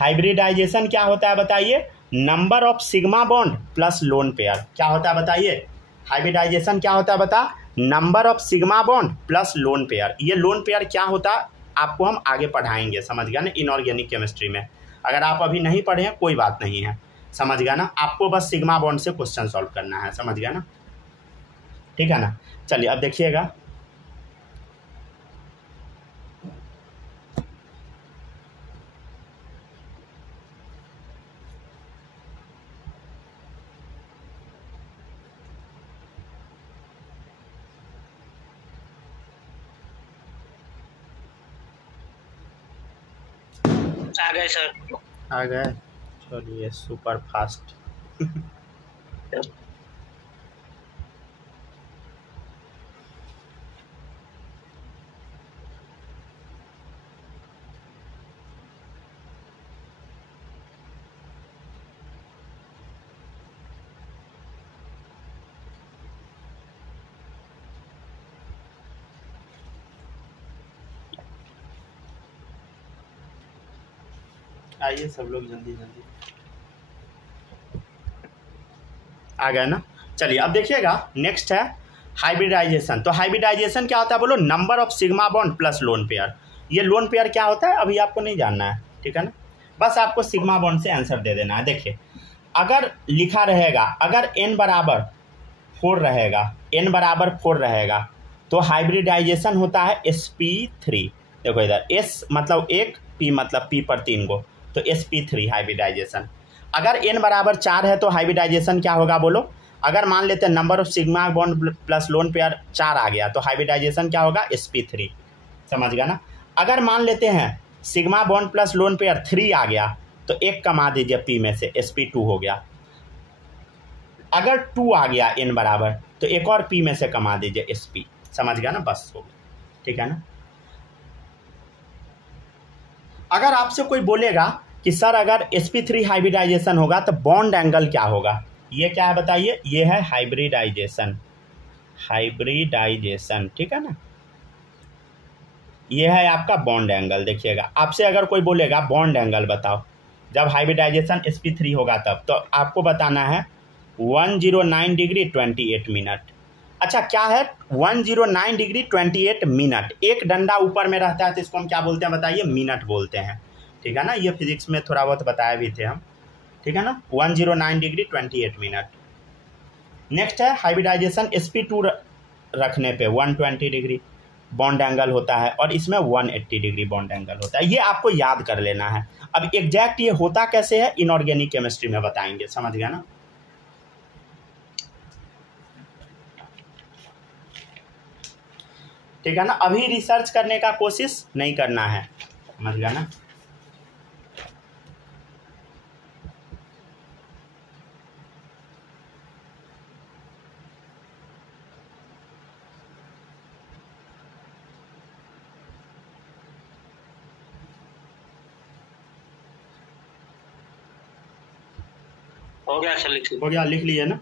Hybridization क्या होता है बताइए? Number of sigma bond plus lone pair. क्या होता है बताइए? हाइब्रिडाइजेशन क्या होता है बता? Number of sigma bond plus lone pair. ये लोन पेयर क्या होता है आपको हम आगे पढ़ाएंगे, समझ गया ना, इनऑर्गेनिक केमिस्ट्री में। अगर आप अभी नहीं पढ़े हैं कोई बात नहीं है, समझ गया ना, आपको बस सिग्मा बॉन्ड से क्वेश्चन सॉल्व करना है, समझ गया ना, ठीक है ना। चलिए अब देखिएगा, आ गए सर, आ गए, चलिए सुपर फास्ट आइए सब लोग जल्दी जल्दी, आ गए ना। चलिए अब देखिएगा, नेक्स्ट है हाइब्रिडाइजेशन। तो हाइब्रिडाइजेशन क्या होता है बोलो? Number of sigma bond plus lone pair. ये लोन पेयर क्या होता है अभी आपको नहीं जानना है, ठीक है ना, बस आपको सिग्मा बॉन्ड से आंसर दे देना है। देखिए, अगर लिखा रहेगा, अगर n बराबर 4 रहेगा, n बराबर 4 रहेगा, तो हाइब्रिडाइजेशन होता है sp3। देखो इधर s मतलब 1, p मतलब p पर 3 गो, तो sp3 हाइब्रिडाइजेशन। अगर n बराबर 4 है तो हाइब्रिडाइजेशन क्या होगा बोलो? अगर मान लेते हैं number of sigma bond plus lone pair 4 आ गया, तो हाइब्रिडाइजेशन क्या होगा? sp3, समझ गया ना। अगर मान लेते हैं sigma bond plus lone pair 3 आ गया, तो 1 कमा दीजिए p में से, sp2 हो गया। अगर 2 आ गया n बराबर, तो एक और p में से कमा दीजिए, sp, समझ गया ना, बस हो गया, ठीक है ना। अगर आपसे कोई बोलेगा कि सर अगर sp3 हाइब्रिडाइजेशन होगा तो बॉन्ड एंगल क्या होगा, ये क्या है बताइए? ये है हाइब्रिडाइजेशन, हाइब्रिडाइजेशन, ठीक है ना, ये है आपका बॉन्ड एंगल। देखिएगा, आपसे अगर कोई बोलेगा बॉन्ड एंगल बताओ जब हाइब्रिडाइजेशन sp3 होगा तब, तो आपको बताना है 109 डिग्री 28 मिनट। अच्छा क्या है 109 डिग्री 28 मिनट, एक डंडा ऊपर में रहता है तो इसको हम क्या बोलते हैं बताइए, मिनट बोलते हैं, ठीक है ना। ये फिजिक्स में थोड़ा बहुत बताए भी थे हम, ठीक है ना। 109 डिग्री 28 मिनट। नेक्स्ट है हाइब्रिडाइजेशन sp2 रखने पे 120 डिग्री बॉन्ड एंगल होता है और इसमें 180 डिग्री बॉन्ड एंगल होता है। ये आपको याद कर लेना है। अब एग्जैक्ट ये होता कैसे है इनऑर्गेनिक केमिस्ट्री में बताएंगे, समझ गया ना। ठीक है ना, अभी रिसर्च करने का कोशिश नहीं करना है, समझ गया ना। हो गया सर, हो गया, लिख लिए ना।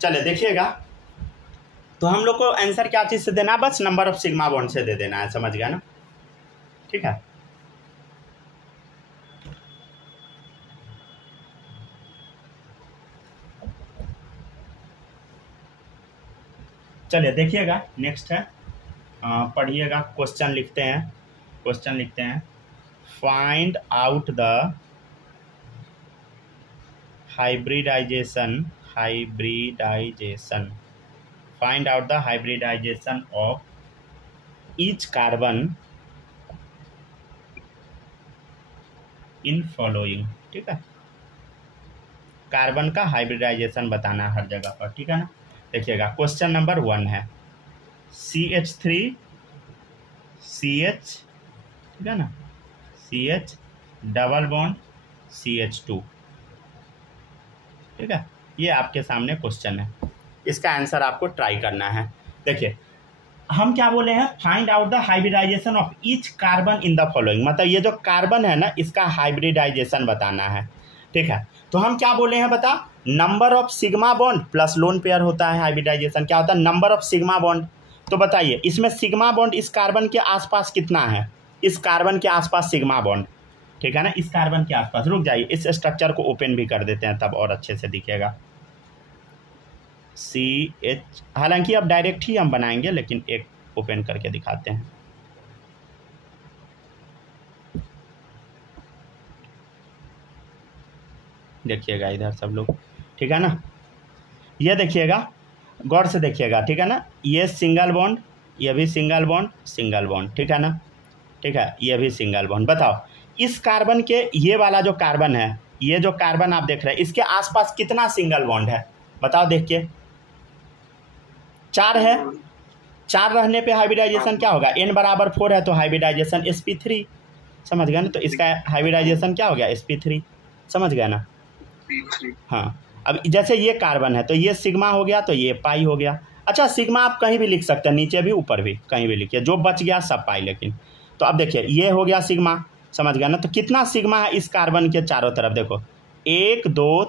चले देखिएगा, तो हम लोग को आंसर क्या चीज़ से देना है, बस नंबर ऑफ सिग्मा बॉन्ड से दे देना है, समझ गया ना। ठीक है, चलिए देखिएगा। नेक्स्ट है, पढ़िएगा, क्वेश्चन लिखते हैं। क्वेश्चन लिखते हैं, find out the hybridization find out the hybridization of each carbon in following। ठीक है, कार्बन का हाइब्रिडाइजेशन बताना है हर जगह पर, ठीक है ना। देखिएगा क्वेश्चन नंबर 1 है CH3 CH, ठीक है ना, CH डबल बॉन्ड CH2, ठीक है। ये आपके सामने क्वेश्चन है, इसका आंसर आपको ट्राई करना है। देखिए हम क्या बोले हैं, find out the hybridization of each carbon in the following, मतलब ये जो कार्बन है ना इसका हाइब्रिडाइजेशन बताना है, ठीक है। तो हम क्या बोले हैं बता, number of sigma bond plus lone pair होता है हाइब्रिडाइजेशन, क्या होता है नंबर ऑफ सिग्मा बॉन्ड। तो बताइए इसमें सिग्मा बॉन्ड इस कार्बन के आसपास कितना है, इस कार्बन के आसपास सिग्मा बॉन्ड, ठीक है ना, इस कार्बन के आसपास। रुक जाइए, इस स्ट्रक्चर को ओपन भी कर देते हैं तब और अच्छे से दिखेगा। CH, हालांकि अब डायरेक्ट ही हम बनाएंगे लेकिन एक ओपन करके दिखाते हैं। देखिएगा इधर सब लोग, ठीक है ना, ये देखिएगा गौर से देखिएगा, ठीक है ना। ये सिंगल बॉन्ड, ये भी सिंगल बॉन्ड, ठीक है ना, ठीक है, ये भी सिंगल बॉन्ड। बताओ इस कार्बन के, ये वाला जो कार्बन है, ये जो कार्बन आप देख रहे हैं इसके आसपास कितना सिंगल बॉन्ड है, बताओ देख के। 4 है, 4 रहने पे हाइब्रिडाइजेशन क्या होगा, n बराबर 4 है तो हाइब्रिडाइजेशन sp3, समझ गया ना। तो इसका हाइब्रिडाइजेशन क्या हो गया sp3, समझ गया ना। हाँ, अब जैसे ये कार्बन है तो ये सिग्मा हो गया तो ये पाई हो गया। अच्छा सिग्मा आप कहीं भी लिख सकते हैं, नीचे भी ऊपर भी कहीं भी लिखिए, जो बच गया सब पाई। लेकिन तो अब देखिए ये हो गया सिग्मा, समझ गया ना। तो कितना सिग्मा है इस कार्बन के चारों तरफ, देखो 1 2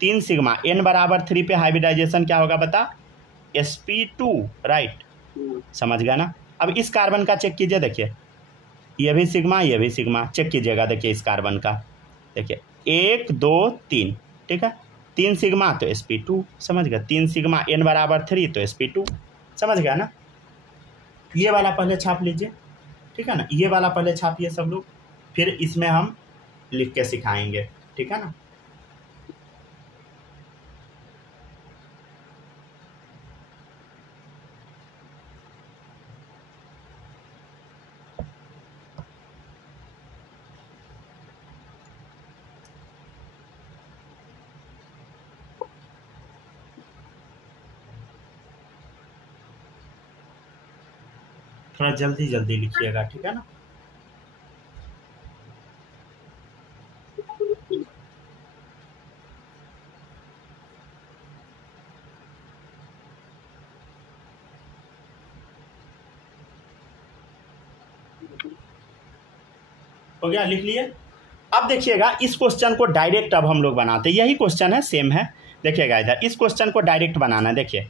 3 सिग्मा, n बराबर 3 पे हाइब्रिडाइजेशन क्या होगा बता, sp2, राइट, समझ गया ना। अब इस कार्बन का चेक कीजिए, देखिए ये भी सिग्मा, चेक कीजिएगा। देखिए इस कार्बन का देखिए 1 2 3, ठीक है, 3 सिग्मा तो sp2, समझ गया। 3 सिग्मा n बराबर 3 तो sp2, समझ गया ना। ये वाला पहले छाप लीजिए, ठीक है ना, ये वाला पहले छापिए सब लोग, फिर इसमें हम लिख के सिखाएंगे, ठीक है ना। थोड़ा जल्दी जल्दी लिखिएगा, ठीक है ना। हो गया, लिख लिए। अब देखिएगा इस क्वेश्चन को डायरेक्ट अब हम लोग बनाते हैं, यही क्वेश्चन है, सेम है। देखिएगा इधर इस क्वेश्चन को डायरेक्ट बनाना है। देखिए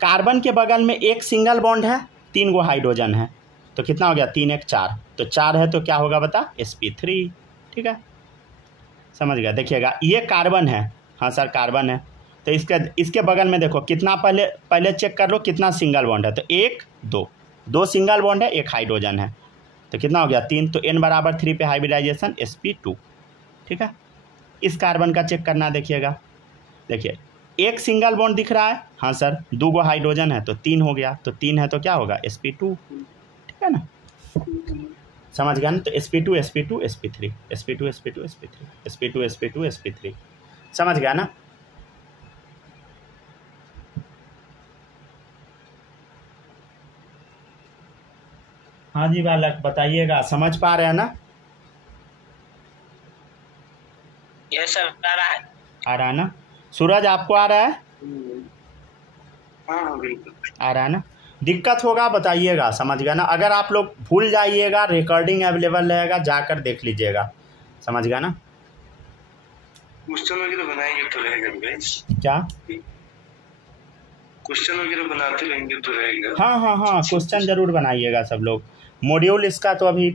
कार्बन के बगल में एक सिंगल बॉन्ड है, 3 गो हाइड्रोजन है, तो कितना हो गया 3 1 4, तो 4 है तो क्या होगा बता sp3, ठीक है, समझ गया। देखिएगा ये कार्बन है, हाँ सर कार्बन है, तो इसके बगल में देखो कितना, पहले चेक कर लो कितना सिंगल बॉन्ड है। तो 1 2 2 सिंगल बॉन्ड है, 1 हाइड्रोजन है, तो कितना हो गया 3। तो N बराबर 3 पे हाइब्रिडाइजेशन sp2। ठीक है, इस कार्बन का चेक करना, देखिएगा, देखिए 1 सिंगल बॉन्ड दिख रहा है, हाँ सर, 2 गो हाइड्रोजन है तो 3 हो गया, तो 3 है तो क्या होगा sp2। ठीक है ना, समझ गया ना। तो sp2 sp2 sp3 sp2 sp2 sp3 sp2 sp2 sp3, समझ गया ना। हाँ जी बालक बताइएगा, समझ पा रहे हैं ना। ये सब आ रहा है। आ रहा है ना। सूरज आपको आ रहा है? हाँ बिल्कुल आ रहा है ना। दिक्कत होगा बताइएगा, समझ गया ना। अगर आप लोग भूल जाइएगा, रिकॉर्डिंग अवेलेबल रहेगा, जाकर देख लीजिएगा, समझ गया ना। क्वेश्चन वगैरह बनाएंगे तो रहेगा भाई। क्या क्वेश्चन वगैरह बनाते रहेंगे तो रहेगा। हाँ हाँ हाँ, क्वेश्चन जरूर बनाइएगा सब लोग। मॉड्यूल इसका तो अभी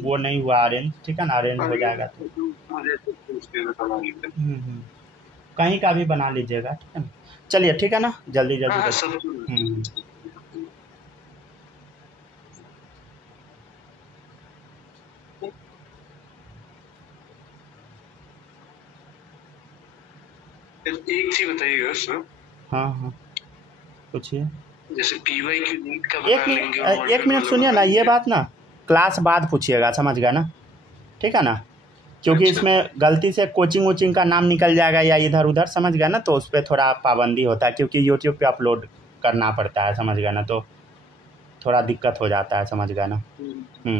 वो नहीं हुआ अरेंज, ठीक है ना, अरेंज हो जाएगा तो कहीं का भी बना लीजिएगा, ठीक है ना। चलिए ठीक है ना, जल्दी जल्दी। एक चीज बताइएगा सर। हाँ हाँ पूछिए। जैसे पीवाई की नीट का बना लेंगे। एक मिनट सुनिए ना, ये बात ना क्लास बाद पूछिएगा, समझ गया ना, ठीक है ना, क्योंकि इसमें गलती से कोचिंग वोचिंग का नाम निकल जाएगा या इधर उधर, समझ गया ना, तो उस पर थोड़ा पाबंदी होता है, क्योंकि यूट्यूब पे अपलोड करना पड़ता है, समझ गया ना, तो थोड़ा दिक्कत हो जाता है, समझ गया ना।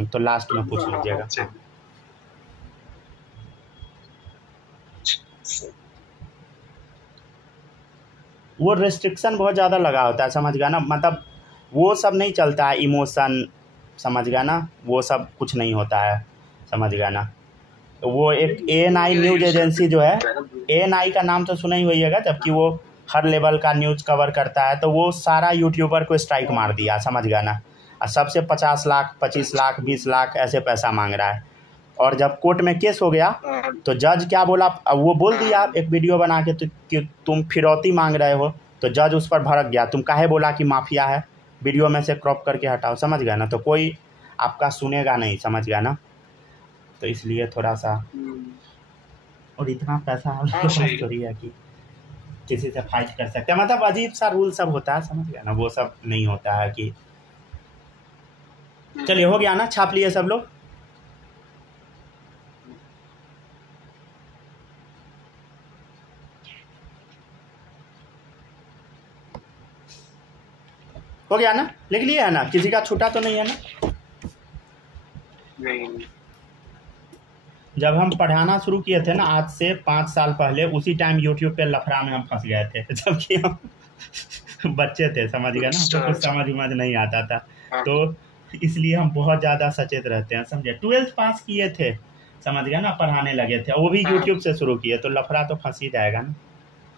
तो लास्ट में पूछ लीजिएगा। वो रेस्ट्रिक्शन बहुत ज़्यादा लगा होता है, समझ गया ना, मतलब वो सब नहीं चलता है, इमोशन, समझ गया ना, वो सब कुछ नहीं होता है, समझ गया ना। तो वो एक ANI न्यूज़ एजेंसी जो है, ANI का नाम तो सुना ही होइएगा, जबकि वो हर लेवल का न्यूज़ कवर करता है, तो वो सारा यूट्यूबर को स्ट्राइक मार दिया, समझ गया ना, और सबसे 50 लाख 25 लाख 20 लाख ऐसे पैसा मांग रहा है। और जब कोर्ट में केस हो गया तो जज क्या बोला, वो बोल दिया एक वीडियो बना के कि तुम फिरौती मांग रहे हो, तो जज उस पर भड़क गया, तुम काहे बोला कि माफिया है, वीडियो में से क्रॉप करके हटाओ, समझ गया ना, तो कोई आपका सुनेगा नहीं, समझ गया ना, तो इसलिए थोड़ा सा। और इतना पैसा थोड़ी है कि किसी से फाइट कर सकते हैं, मतलब अजीब सा रूल सब होता है, समझ गया ना, वो सब नहीं होता है कि। चलिए हो गया ना, छाप लिए सब लोग। हो गया ना, लिख लिया है ना, किसी का छूटा तो नहीं है ना। नहीं। जब हम पढ़ाना शुरू किए थे ना, आज से 5 साल पहले, उसी टाइम यूट्यूब पे लफड़ा में हम फंस गए थे, जबकि हम बच्चे थे, समझ गए ना, तो कुछ समझ नहीं आता था, तो इसलिए हम बहुत ज़्यादा सचेत रहते हैं, समझे। 12th पास किए थे, समझ गया ना, पढ़ाने लगे थे, वो भी यूट्यूब से शुरू किए, तो लफड़ा तो फंस ही जाएगा ना।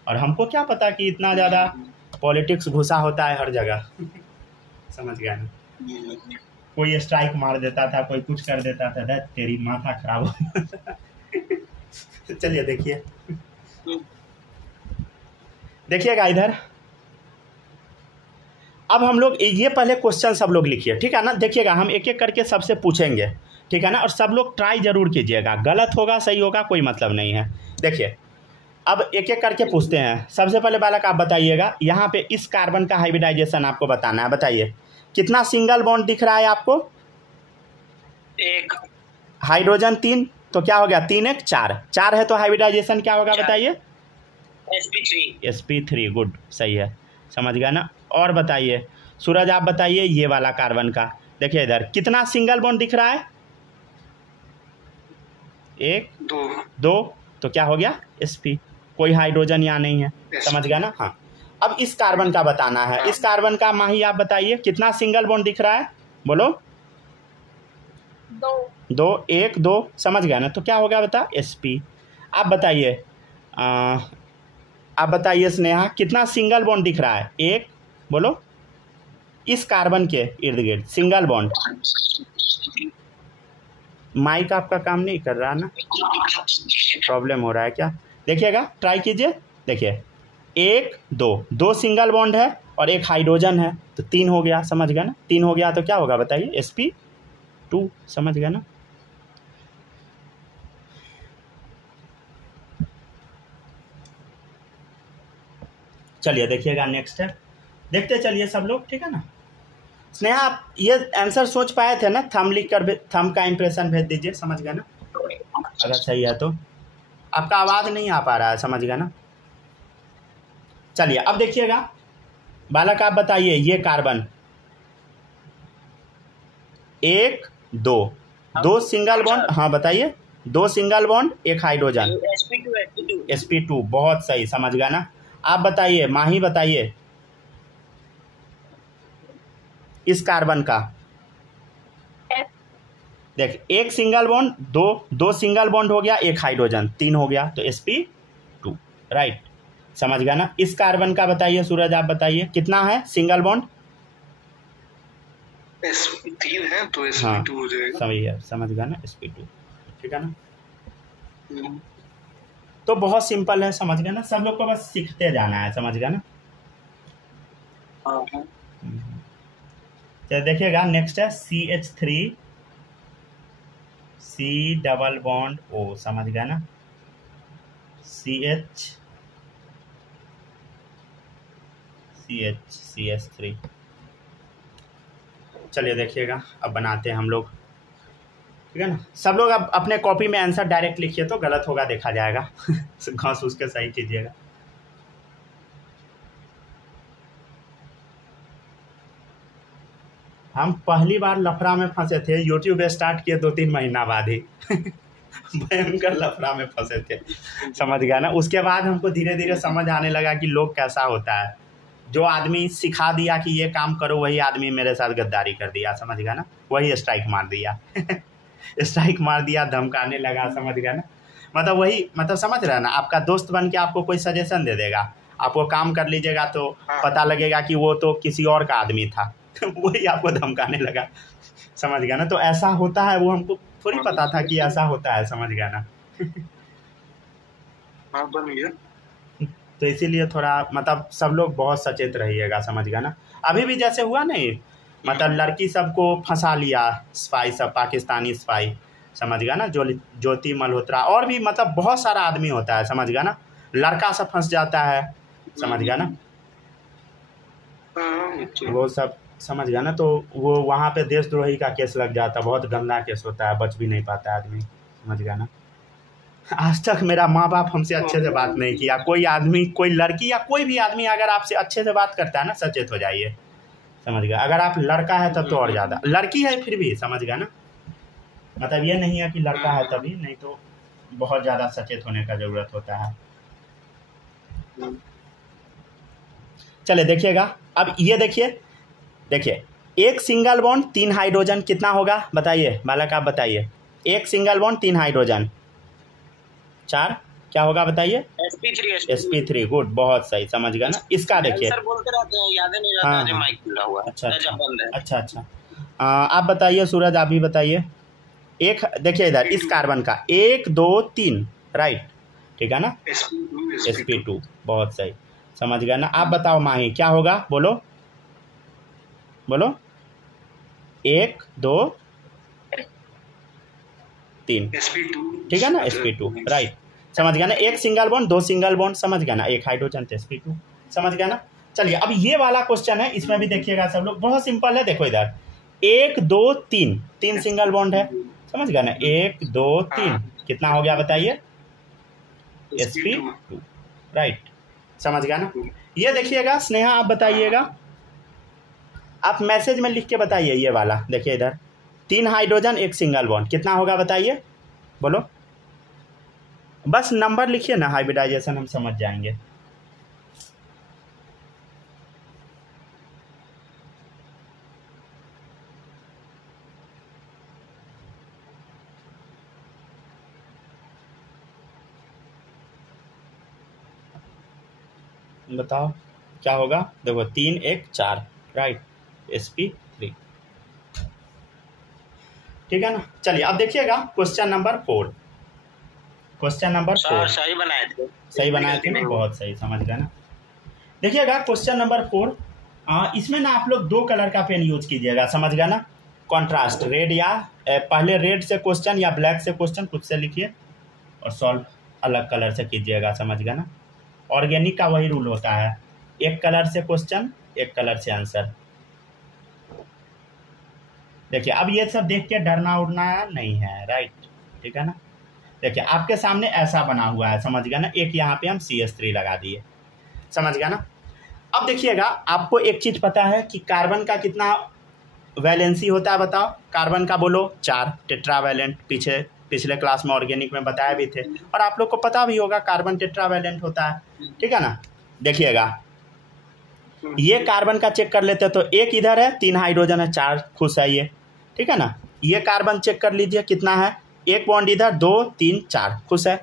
और हमको क्या पता कि इतना ज़्यादा पॉलिटिक्स घुसा होता है हर जगह, समझ गया ना। कोई स्ट्राइक मार देता था, कोई कुछ कर देता था, तेरी माथा खराब हो। चलिए देखिए, देखिएगा इधर। अब हम लोग ये पहले क्वेश्चन सब लोग लिखिए, ठीक है ना, देखिएगा, हम एक एक करके सबसे पूछेंगे, ठीक है ना, और सब लोग ट्राई जरूर कीजिएगा, गलत होगा सही होगा कोई मतलब नहीं है। देखिए अब एक एक करके पूछते हैं। सबसे पहले बालक आप बताइएगा, यहाँ पे इस कार्बन का हाइब्रिडाइजेशन आपको बताना है, बताइए कितना सिंगल बॉन्ड दिख रहा है आपको? 1 हाइड्रोजन 3, तो क्या हो गया 3 1 4, 4 है तो हाइब्रिडाइजेशन क्या होगा बताइए? sp3। गुड, सही है, समझ गया ना। और बताइए सूरज, आप बताइए ये वाला कार्बन का, देखिए इधर कितना सिंगल बॉन्ड दिख रहा है? 1 2, तो क्या हो गया sp, कोई हाइड्रोजन यहाँ नहीं है, समझ गया ना। हाँ, अब इस कार्बन का बताना है, इस कार्बन का माही आप बताइए कितना सिंगल बॉन्ड दिख रहा है, बोलो। 2 1 2, समझ गया ना, तो क्या हो गया बता sp। आप बताइए आप बताइए स्नेहा, कितना सिंगल बॉन्ड दिख रहा है? 1, बोलो, इस कार्बन के इर्द गिर्द सिंगल बॉन्ड। माइक आपका काम नहीं कर रहा ना, प्रॉब्लम हो रहा है क्या? देखिएगा, ट्राई कीजिए, देखिए 1 2 2 सिंगल बॉन्ड है और एक हाइड्रोजन है तो 3 हो गया, समझ गया ना। 3 हो गया तो क्या होगा बताइए, sp2, समझ गया ना। चलिए देखिएगा नेक्स्ट है, देखते चलिए सब लोग, ठीक है ना। स्नेहा आप ये आंसर सोच पाए थे ना, थंब लिख कर थंब का इंप्रेशन भेज दीजिए, समझ गया ना। अगर सही है तो, आपका आवाज़ नहीं आ पा रहा है, समझ गया ना। चलिए अब देखिएगा बालक, आप बताइए ये कार्बन 1 2 2 सिंगल बॉन्ड, हाँ बताइए, 2 सिंगल बॉन्ड एक हाइड्रोजन, sp2, बहुत सही, समझ गया ना। आप बताइए माही, बताइए इस कार्बन का, देख एक सिंगल बॉन्ड, दो सिंगल बॉन्ड हो गया, एक हाइड्रोजन, 3 हो गया तो sp2, राइट, समझ गया ना। इस कार्बन का बताइए सूरज, आप बताइए कितना है सिंगल बॉन्ड, 3 है तो sp2 हो जाएगा। सही है, समझ गया ना, sp2, ठीक है ना। तो बहुत सिंपल है, समझ गया ना, सब लोग को बस सीखते जाना है, समझ गया ना। चलिए देखिएगा नेक्स्ट है CH3 C double bond O, समझ गया ना, CH3। चलिए देखिएगा अब बनाते हैं हम लोग, ठीक है ना। सब लोग अब अपने कॉपी में आंसर डायरेक्ट लिखिए, तो गलत होगा देखा जाएगा। घास उसके सही कीजिएगा। हम पहली बार लफड़ा में फंसे थे, यूट्यूब स्टार्ट किए 2-3 महीना बाद ही। भयंकर लफड़ा में फंसे थे, समझ गया ना। उसके बाद हमको धीरे धीरे समझ आने लगा कि लोग कैसा होता है। जो आदमी सिखा दिया कि ये काम करो, वही आदमी मेरे साथ गद्दारी कर दिया, समझ गया ना। वही स्ट्राइक मार दिया। स्ट्राइक मार दिया, धमकाने लगा, समझ गया ना। मतलब वही, मतलब समझ रहे हैं ना, आपका दोस्त बन के आपको कोई सजेशन दे देगा, आप वो काम कर लीजिएगा तो पता लगेगा कि वो तो किसी और का आदमी था। वही आपको धमकाने लगा, समझ गया ना। तो ऐसा होता है, वो हमको थोड़ी पता था कि ऐसा होता है, समझ गया ना। हाँ बन गया। तो इसीलिए थोड़ा मतलब सब लोग बहुत सचेत रहिएगा, समझ गया ना। अभी भी जैसे हुआ नहीं, मतलब लड़की सबको फंसा लिया स्पाई सब, पाकिस्तानी स्पाई, समझ गया ना। ज्योति मल्होत्रा और भी मतलब बहुत सारा आदमी होता है, समझ गया ना। लड़का सब फंस जाता है, समझ गया ना, वो सब, समझ गया ना। तो वो वहाँ पे देशद्रोही का केस लग जाता है, बहुत गंदा केस होता है, बच भी नहीं पाता आदमी, समझ गया ना। आज तक मेरा माँ बाप हमसे अच्छे से बात नहीं किया। कोई आदमी, कोई लड़की या कोई भी आदमी अगर आपसे अच्छे से बात करता है ना, सचेत हो जाइए, समझ गया। अगर आप लड़का है तब तो और ज़्यादा, लड़की है फिर भी, समझ गया ना। मतलब ये नहीं है कि लड़का है तभी, नहीं तो बहुत ज़्यादा सचेत होने का ज़रूरत होता है। चलिए देखिएगा अब ये देखिए एक सिंगल बॉन्ड 3 हाइड्रोजन कितना होगा बताइए बालक, आप बताइए। एक सिंगल बॉन्ड 3 हाइड्रोजन 4 क्या होगा बताइए, sp3, गुड, बहुत सही, समझ गया ना। इसका देखिए, सर बोलते रहते हैं, याद नहीं रहता है, माइक खुला हुआ है। अच्छा, आप बताइए सूरज, आप भी बताइए। एक देखिए इधर इस कार्बन का 1 2 3, राइट, ठीक है ना, sp2, बहुत सही, समझ गया ना। आप बताओ माही क्या होगा, बोलो 1 2 3, ठीक है ना, sp2, राइट, समझ गया ना। एक सिंगल बॉन्ड 2 सिंगल बॉन्ड, समझ गया ना, एक हाइड्रोजन sp2, समझ गया ना। चलिए अब ये वाला क्वेश्चन है, इसमें भी देखिएगा सब लोग, बहुत सिंपल है। देखो इधर 1 2 3 सिंगल बॉन्ड है, समझ गया ना, 1 2 3 कितना हो गया बताइए, sp2, राइट, समझ गया ना। ये देखिएगा स्नेहा, आप बताइएगा, आप मैसेज में लिख के बताइए। ये वाला देखिए इधर 3 हाइड्रोजन 1 सिंगल बॉन्ड कितना होगा बताइए, बोलो, बस नंबर लिखिए ना, हाइब्रिडाइजेशन हम समझ जाएंगे। बताओ क्या होगा, देखो 3 1 4, राइट, sp3, ठीक है ना। चलिए अब देखिएगा क्वेश्चन नंबर 4, सही बनाए थे, सही बनाए थे ना, बहुत सही, समझ गया ना। देखिएगा क्वेश्चन नंबर 4, इसमें ना आप लोग 2 कलर का पेन यूज कीजिएगा, समझ गया ना। कॉन्ट्रास्ट रेड या पहले रेड से क्वेश्चन या ब्लैक से क्वेश्चन खुद से लिखिए और सॉल्व अलग कलर से कीजिएगा, समझ गया ना। ऑर्गेनिक का वही रूल होता है, एक कलर से क्वेश्चन एक कलर से आंसर। देखिए अब ये सब देख के डरना उड़ना नहीं है, राइट, ठीक है ना। देखिए आपके सामने ऐसा बना हुआ है, समझ गया ना। एक यहाँ पे हम CH3 लगा दिए, समझ गया ना। अब देखिएगा आपको एक चीज पता है कि कार्बन का कितना वैलेंसी होता है, बताओ। कार्बन का बोलो 4 टेट्रावैलेंट, पिछले क्लास में ऑर्गेनिक में बताया भी थे, और आप लोग को पता भी होगा कार्बन टेट्रावैलेंट होता है, ठीक है ना। देखिएगा ये कार्बन का चेक कर लेते हैं, तो एक इधर है, 3 हाइड्रोजन है, 4 खुश है ये, ठीक है ना। ये कार्बन चेक कर लीजिए कितना है, एक बॉन्ड इधर, 2 3 4 खुश है।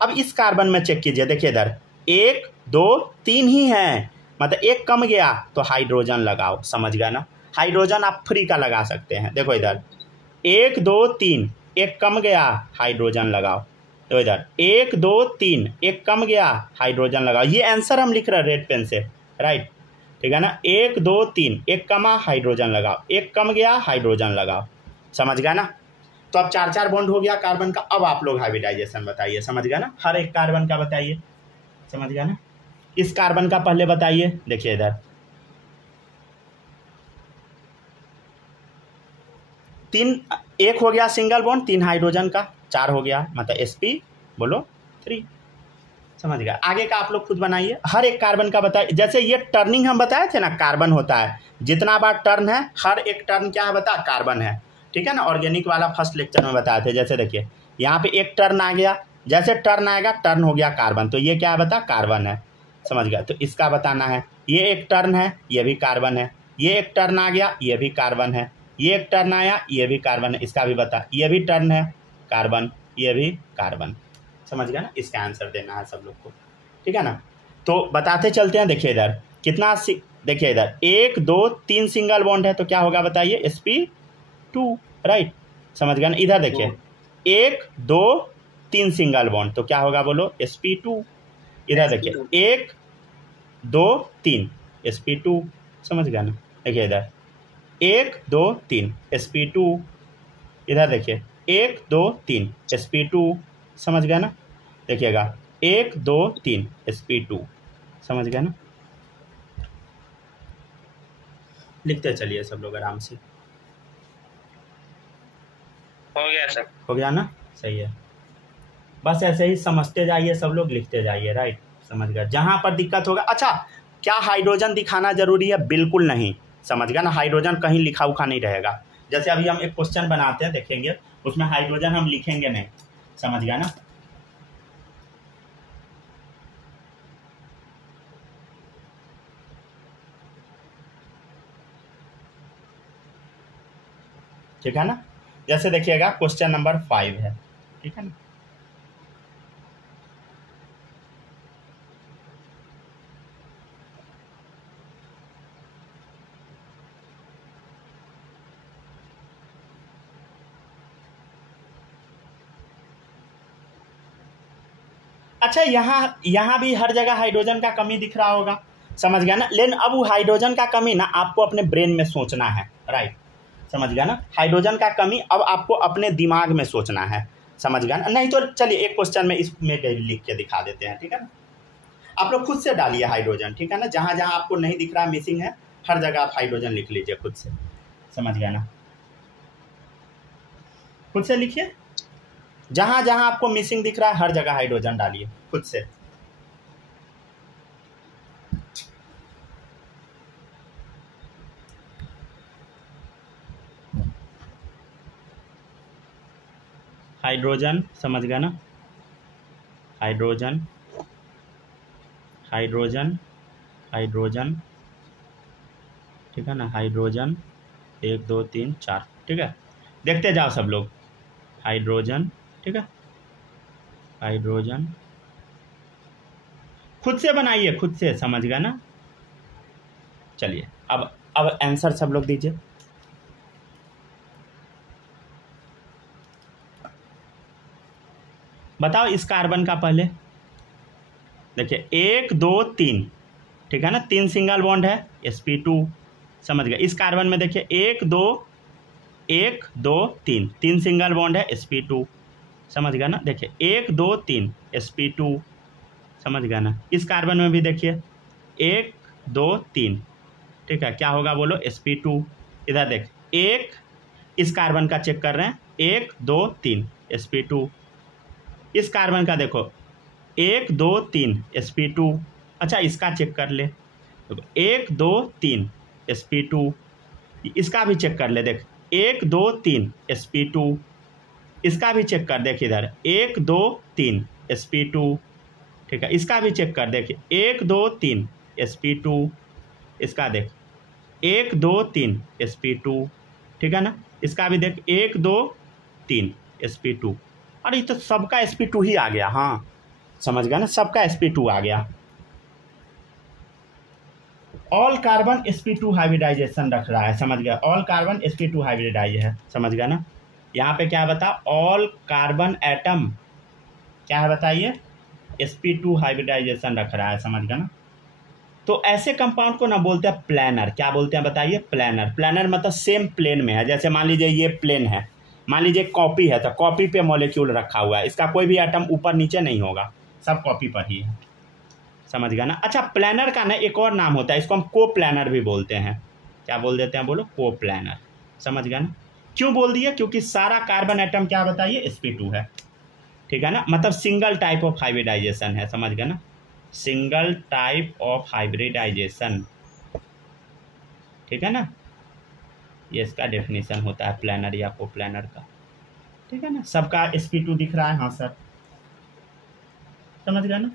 अब इस कार्बन में चेक कीजिए, देखिए इधर 1 2 3 ही है, मतलब एक कम गया तो हाइड्रोजन लगाओ, समझ गया ना। हाइड्रोजन आप फ्री का लगा सकते हैं, देखो इधर 1 2 3 एक कम गया हाइड्रोजन लगाओ, तो इधर 1 2 3 एक कम गया हाइड्रोजन लगाओ। ये आंसर हम लिख रहे हैं रेड पेन से, राइट, ठीक है ना। 1 2 3 एक कमा हाइड्रोजन लगाओ, एक कम गया हाइड्रोजन लगाओ, समझ गया ना। तो अब 4 बॉन्ड हो गया कार्बन का। अब आप लोग हाइब्रिडाइजेशन बताइए, समझ गया ना, हर एक कार्बन का बताइए, समझ गया ना। इस कार्बन का पहले बताइए, देखिए इधर 3 एक हो गया सिंगल बॉन्ड, 3 हाइड्रोजन का, 4 हो गया, मतलब sp बोलो 3, समझ गया। आगे का आप लोग खुद बनाइए, हर एक कार्बन का बताइए। जैसे ये टर्निंग हम बताए थे ना, कार्बन होता है, जितना बार टर्न है हर एक टर्न क्या है बता, कार्बन है, ठीक है ना। ऑर्गेनिक वाला फर्स्ट लेक्चर में बताए थे। जैसे देखिए यहाँ पे एक टर्न आ गया, जैसे टर्न आएगा टर्न हो गया कार्बन, तो ये क्या है बता, कार्बन है, समझ गया। तो इसका बताना है, ये एक टर्न है, ये भी कार्बन है, ये एक टर्न आ गया, ये भी कार्बन है, ये एक टर्न आया, ये भी कार्बन है, इसका भी बता, ये भी टर्न है कार्बन, ये भी कार्बन, समझ गया ना। इसका आंसर देना है सब लोग को, ठीक है ना। तो बताते चलते हैं। देखिए इधर कितना, देखिए इधर 1 2 3 सिंगल बॉन्ड है, तो क्या होगा बताइए, sp2, राइट, समझ गया ना। इधर देखिए 1 2 3 सिंगल बॉन्ड, तो क्या होगा बोलो, sp2। इधर देखिए 1 2 3 sp2, समझ गया ना। देखिए इधर 1 2 3 sp2, इधर देखिए 1 2 3 sp2, समझ गया ना। देखिएगा 1 2 3 sp2, समझ गया ना। लिखते चलिए सब लोग आराम से, हो गया सर, हो गया ना, सही है। बस ऐसे ही समझते जाइए सब लोग, लिखते जाइए, राइट, समझ गया। जहाँ पर दिक्कत होगा, अच्छा क्या हाइड्रोजन दिखाना जरूरी है, बिल्कुल नहीं, समझ गया ना। हाइड्रोजन कहीं लिखा उखा नहीं रहेगा। जैसे अभी हम एक क्वेश्चन बनाते हैं, देखेंगे, उसमें हाइड्रोजन हम लिखेंगे नहीं, समझ गया ना। ठीक है ना। जैसे देखिएगा क्वेश्चन नंबर 5 है, ठीक है ना। अच्छा यहाँ भी हर जगह हाइड्रोजन का कमी दिख रहा होगा, समझ गया ना। लेकिन अब वो हाइड्रोजन का कमी ना आपको अपने ब्रेन में सोचना है, राइट, समझ गया ना। हाइड्रोजन का कमी अब आपको अपने दिमाग में सोचना है, समझ गया ना। नहीं तो चलिए एक क्वेश्चन में इसमें लिख के दिखा देते हैं, ठीक है ना। आप लोग खुद से डालिए हाइड्रोजन, ठीक है ना। जहाँ जहाँ आपको नहीं दिख रहा, मिसिंग है, हर जगह आप हाइड्रोजन लिख लीजिए खुद से, समझ गया ना। खुद से लिखिए, जहाँ जहाँ आपको मिसिंग दिख रहा है हर जगह हाइड्रोजन डालिए खुद से। हाइड्रोजन, समझ गया ना। हाइड्रोजन हाइड्रोजन हाइड्रोजन, ठीक है ना। हाइड्रोजन 1 2 3 4, ठीक है। देखते जाओ सब लोग, हाइड्रोजन, ठीक है। हाइड्रोजन खुद से बनाइए, खुद से, समझ गया ना। चलिए अब आंसर सब लोग दीजिए। बताओ इस कार्बन का पहले, देखिए 1 2 3 ठीक है ना, 3 सिंगल बॉन्ड है sp2, समझ गए। इस कार्बन में देखिए 1 2 3 सिंगल बॉन्ड है sp2, समझ गया ना। देखिए 1 2 3 sp2, समझ गया ना। इस कार्बन में भी देखिए 1 2 3, ठीक है, क्या होगा बोलो, sp2। इधर देख एक, इस कार्बन का चेक कर रहे हैं 1 2 3 sp2। इस कार्बन का देखो 1 2 3 sp2। अच्छा इसका चेक कर ले, देखो 1 2 3 sp2। इसका भी चेक कर ले, देख 1 2 3 sp2। इसका भी चेक कर, देख इधर 1 2 3 sp2, ठीक है। इसका भी चेक कर, देखिए 1 2 3 sp2। इसका देख 1 2 3 sp2, ठीक है ना। इसका भी देख 1 2 3 sp2। अरे ये तो सबका sp2 ही आ गया, हाँ समझ गया ना, सबका sp2 आ गया। ऑल कार्बन sp2 हाइब्रिडाइजेशन रख रहा है, समझ गया, ऑल कार्बन sp2 हाइब्रिडाइज है, समझ गया ना। यहाँ पे क्या बता, ऑल कार्बन एटम क्या है बताइए, sp2 हाइब्रिडाइजेशन रख रहा है, समझ गया ना। तो ऐसे कंपाउंड को ना बोलते हैं प्लानर, क्या बोलते हैं बताइए, प्लानर। प्लानर मतलब सेम प्लेन में है, जैसे मान लीजिए ये प्लेन है, मान लीजिए कॉपी है, तो कॉपी पे मॉलिक्यूल रखा हुआ है, इसका कोई भी एटम ऊपर नीचे नहीं होगा, सब कॉपी पर ही है, समझ गया ना। अच्छा प्लानर का ना एक और नाम होता है, इसको हम को प्लानर भी बोलते हैं, क्या बोल देते हैं बोलो, को प्लानर, समझ गया ना। क्यों बोल दिया, क्योंकि सारा कार्बन एटम क्या बताइए sp2 है, ठीक है ना, मतलब सिंगल टाइप ऑफ हाइब्रिडाइजेशन है, समझ गया ना, सिंगल टाइप ऑफ हाइब्रिडाइजेशन, ठीक है ना। ये इसका डेफिनेशन होता है प्लानर या को प्लानर का, ठीक है ना। सबका sp2 दिख रहा है, हाँ सर, समझ गया ना।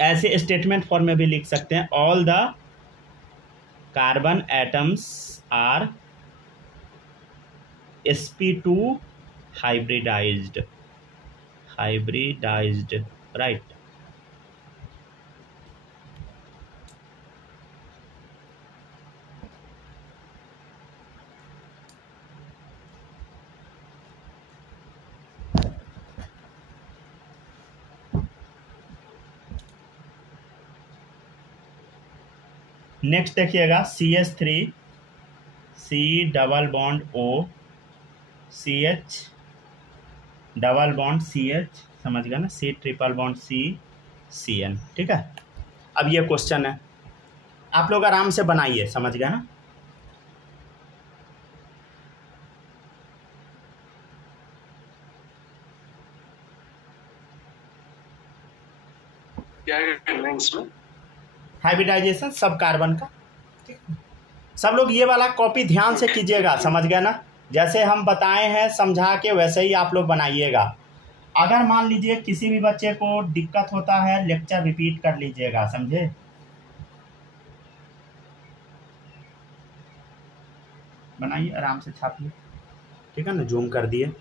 ऐसे स्टेटमेंट फॉर्म में भी लिख सकते हैं, all the carbon atoms are sp2 hybridized, right. Next देखिएगा CH3 C double bond O CH double bond CH, समझ गया ना, C triple bond C CN, ठीक है। अब ये क्वेश्चन है, आप लोग आराम से बनाइए, समझ गया ना। क्या करना है इसमें, हाइब्रिडाइजेशन सब कार्बन का, सब लोग ये वाला कॉपी ध्यान से कीजिएगा, समझ गया ना। जैसे हम बताए हैं समझा के वैसे ही आप लोग बनाइएगा। अगर मान लीजिए किसी भी बच्चे को दिक्कत होता है, लेक्चर रिपीट कर लीजिएगा, समझे। बनाइए आराम से, छापिए, ठीक है ना, जूम कर दिए।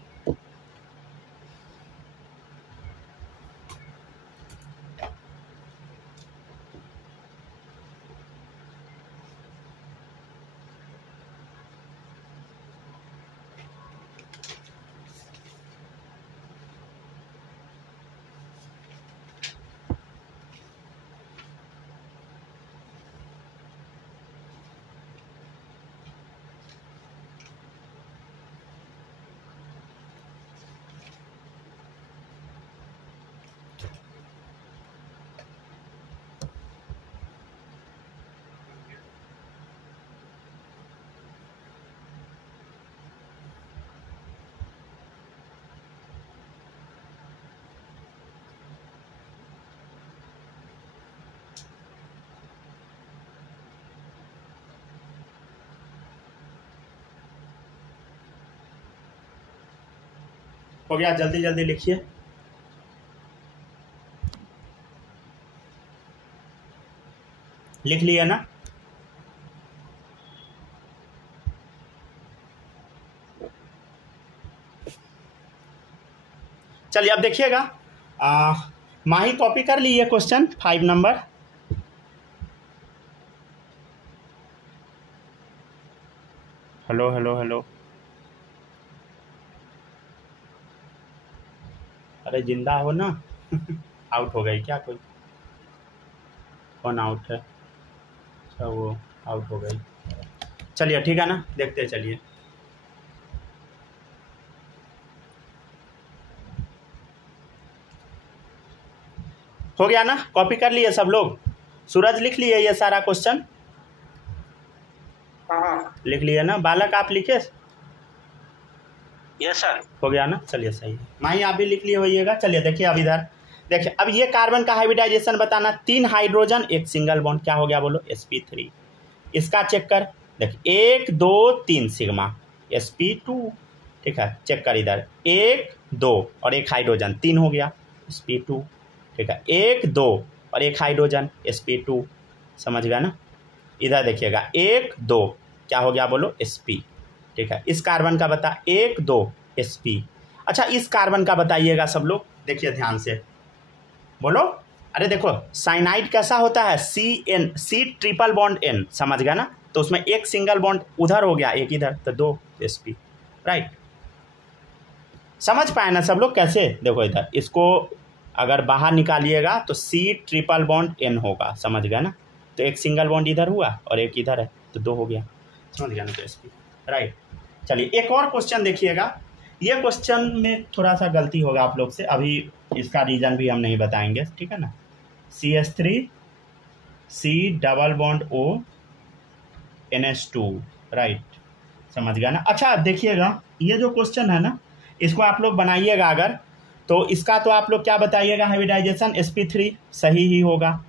हो गया, जल्दी जल्दी लिखिए। लिख लिया ना। चलिए अब देखिएगा, माही कॉपी कर ली ये question 5 number. Hello hello hello, अरे जिंदा हो ना आउट हो गई क्या कोई। कौन आउट है? अच्छा वो आउट हो गई। चलिए ठीक है ना, देखते चलिए। हो गया ना, कॉपी कर लिए सब लोग? सूरज लिख लिए ये सारा क्वेश्चन? हाँ लिख लिए ना? बालक आप लिखे? Yes sir. हो गया ना, चलिए सही है। माही आप भी लिख लिए होइएगा। चलिए देखिए अब इधर देखिए, अब ये कार्बन का हाइब्रिडाइजेशन बताना, 3 हाइड्रोजन 1 सिंगल बॉन्ड, क्या हो गया बोलो? sp3। इसका चेक कर, देखिए 1 2 3 सिग्मा sp2, ठीक है। चेक कर इधर 1 2 और 1 हाइड्रोजन 3 हो गया sp2, ठीक है। 1 2 और 1 हाइड्रोजन sp2, समझ गया ना। इधर देखिएगा 1 2 क्या हो गया बोलो? sp, ठीक है। इस कार्बन का बता 1 2 sp। अच्छा इस कार्बन का बताइएगा सब लोग, देखिए ध्यान से बोलो। अरे देखो साइनाइड कैसा होता है? C ट्रिपल बॉन्ड N, समझ गया ना। तो उसमें 1 सिंगल बॉन्ड उधर हो गया, 1 इधर, तो 2 sp, राइट। समझ पाए ना सब लोग कैसे? देखो इधर इसको अगर बाहर निकालिएगा तो C ट्रिपल बॉन्ड N होगा, समझ गया ना। तो 1 सिंगल बॉन्ड इधर हुआ और 1 इधर है, तो 2 हो गया, समझ गया ना, तो sp, राइट। चलिए एक और क्वेश्चन देखिएगा। ये क्वेश्चन में थोड़ा सा गलती होगा आप लोग से, अभी इसका रीज़न भी हम नहीं बताएंगे, ठीक है ना। CH3 C double bond O NH2, right, समझ गया ना। अच्छा देखिएगा ये जो क्वेश्चन है ना, इसको आप लोग बनाइएगा अगर, तो इसका तो आप लोग क्या बताइएगा? हाइब्रिडाइजेशन sp3 सही ही होगा।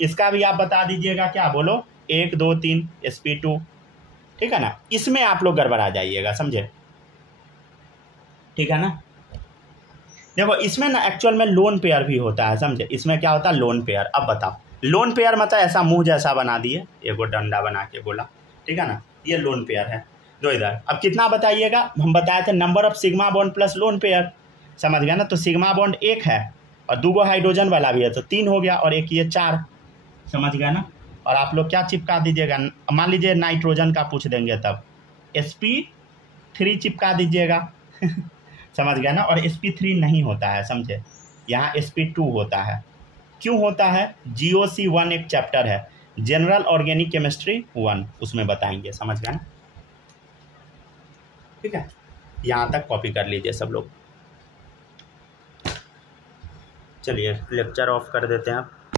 इसका भी आप बता दीजिएगा, क्या बोलो? 1 2 3 sp2, ठीक है ना। इसमें आप लोग गड़बड़ा जाइएगा, समझे, ठीक है ना। देखो इसमें ना एक्चुअल में लोन पेयर भी होता है, समझे। इसमें क्या होता है? Lone pair. अब बताओ लोन पेयर मतलब ऐसा मुंह जैसा बना दिए, एगो डंडा बना के बोला, ठीक है ना, ये लोन पेयर है। दो इधर, अब कितना बताइएगा? हम बताए थे number of sigma bond plus lone pair, समझ गया ना। तो सिग्मा बॉन्ड 1 है और 2 हाइड्रोजन वाला भी है, तो 3 हो गया, और 1 ये 4, समझ गया ना। और आप लोग क्या चिपका दीजिएगा? मान लीजिए नाइट्रोजन का पूछ देंगे तब sp3 चिपका दीजिएगा समझ गया ना। और sp3 नहीं होता है, समझे, यहाँ sp2 होता है। क्यों होता है? GOC1 एक चैप्टर है, जनरल ऑर्गेनिक केमिस्ट्री 1, उसमें बताएंगे, समझ गया ना, ठीक है। यहाँ तक कॉपी कर लीजिए सब लोग। चलिए लेक्चर ऑफ कर देते हैं आप।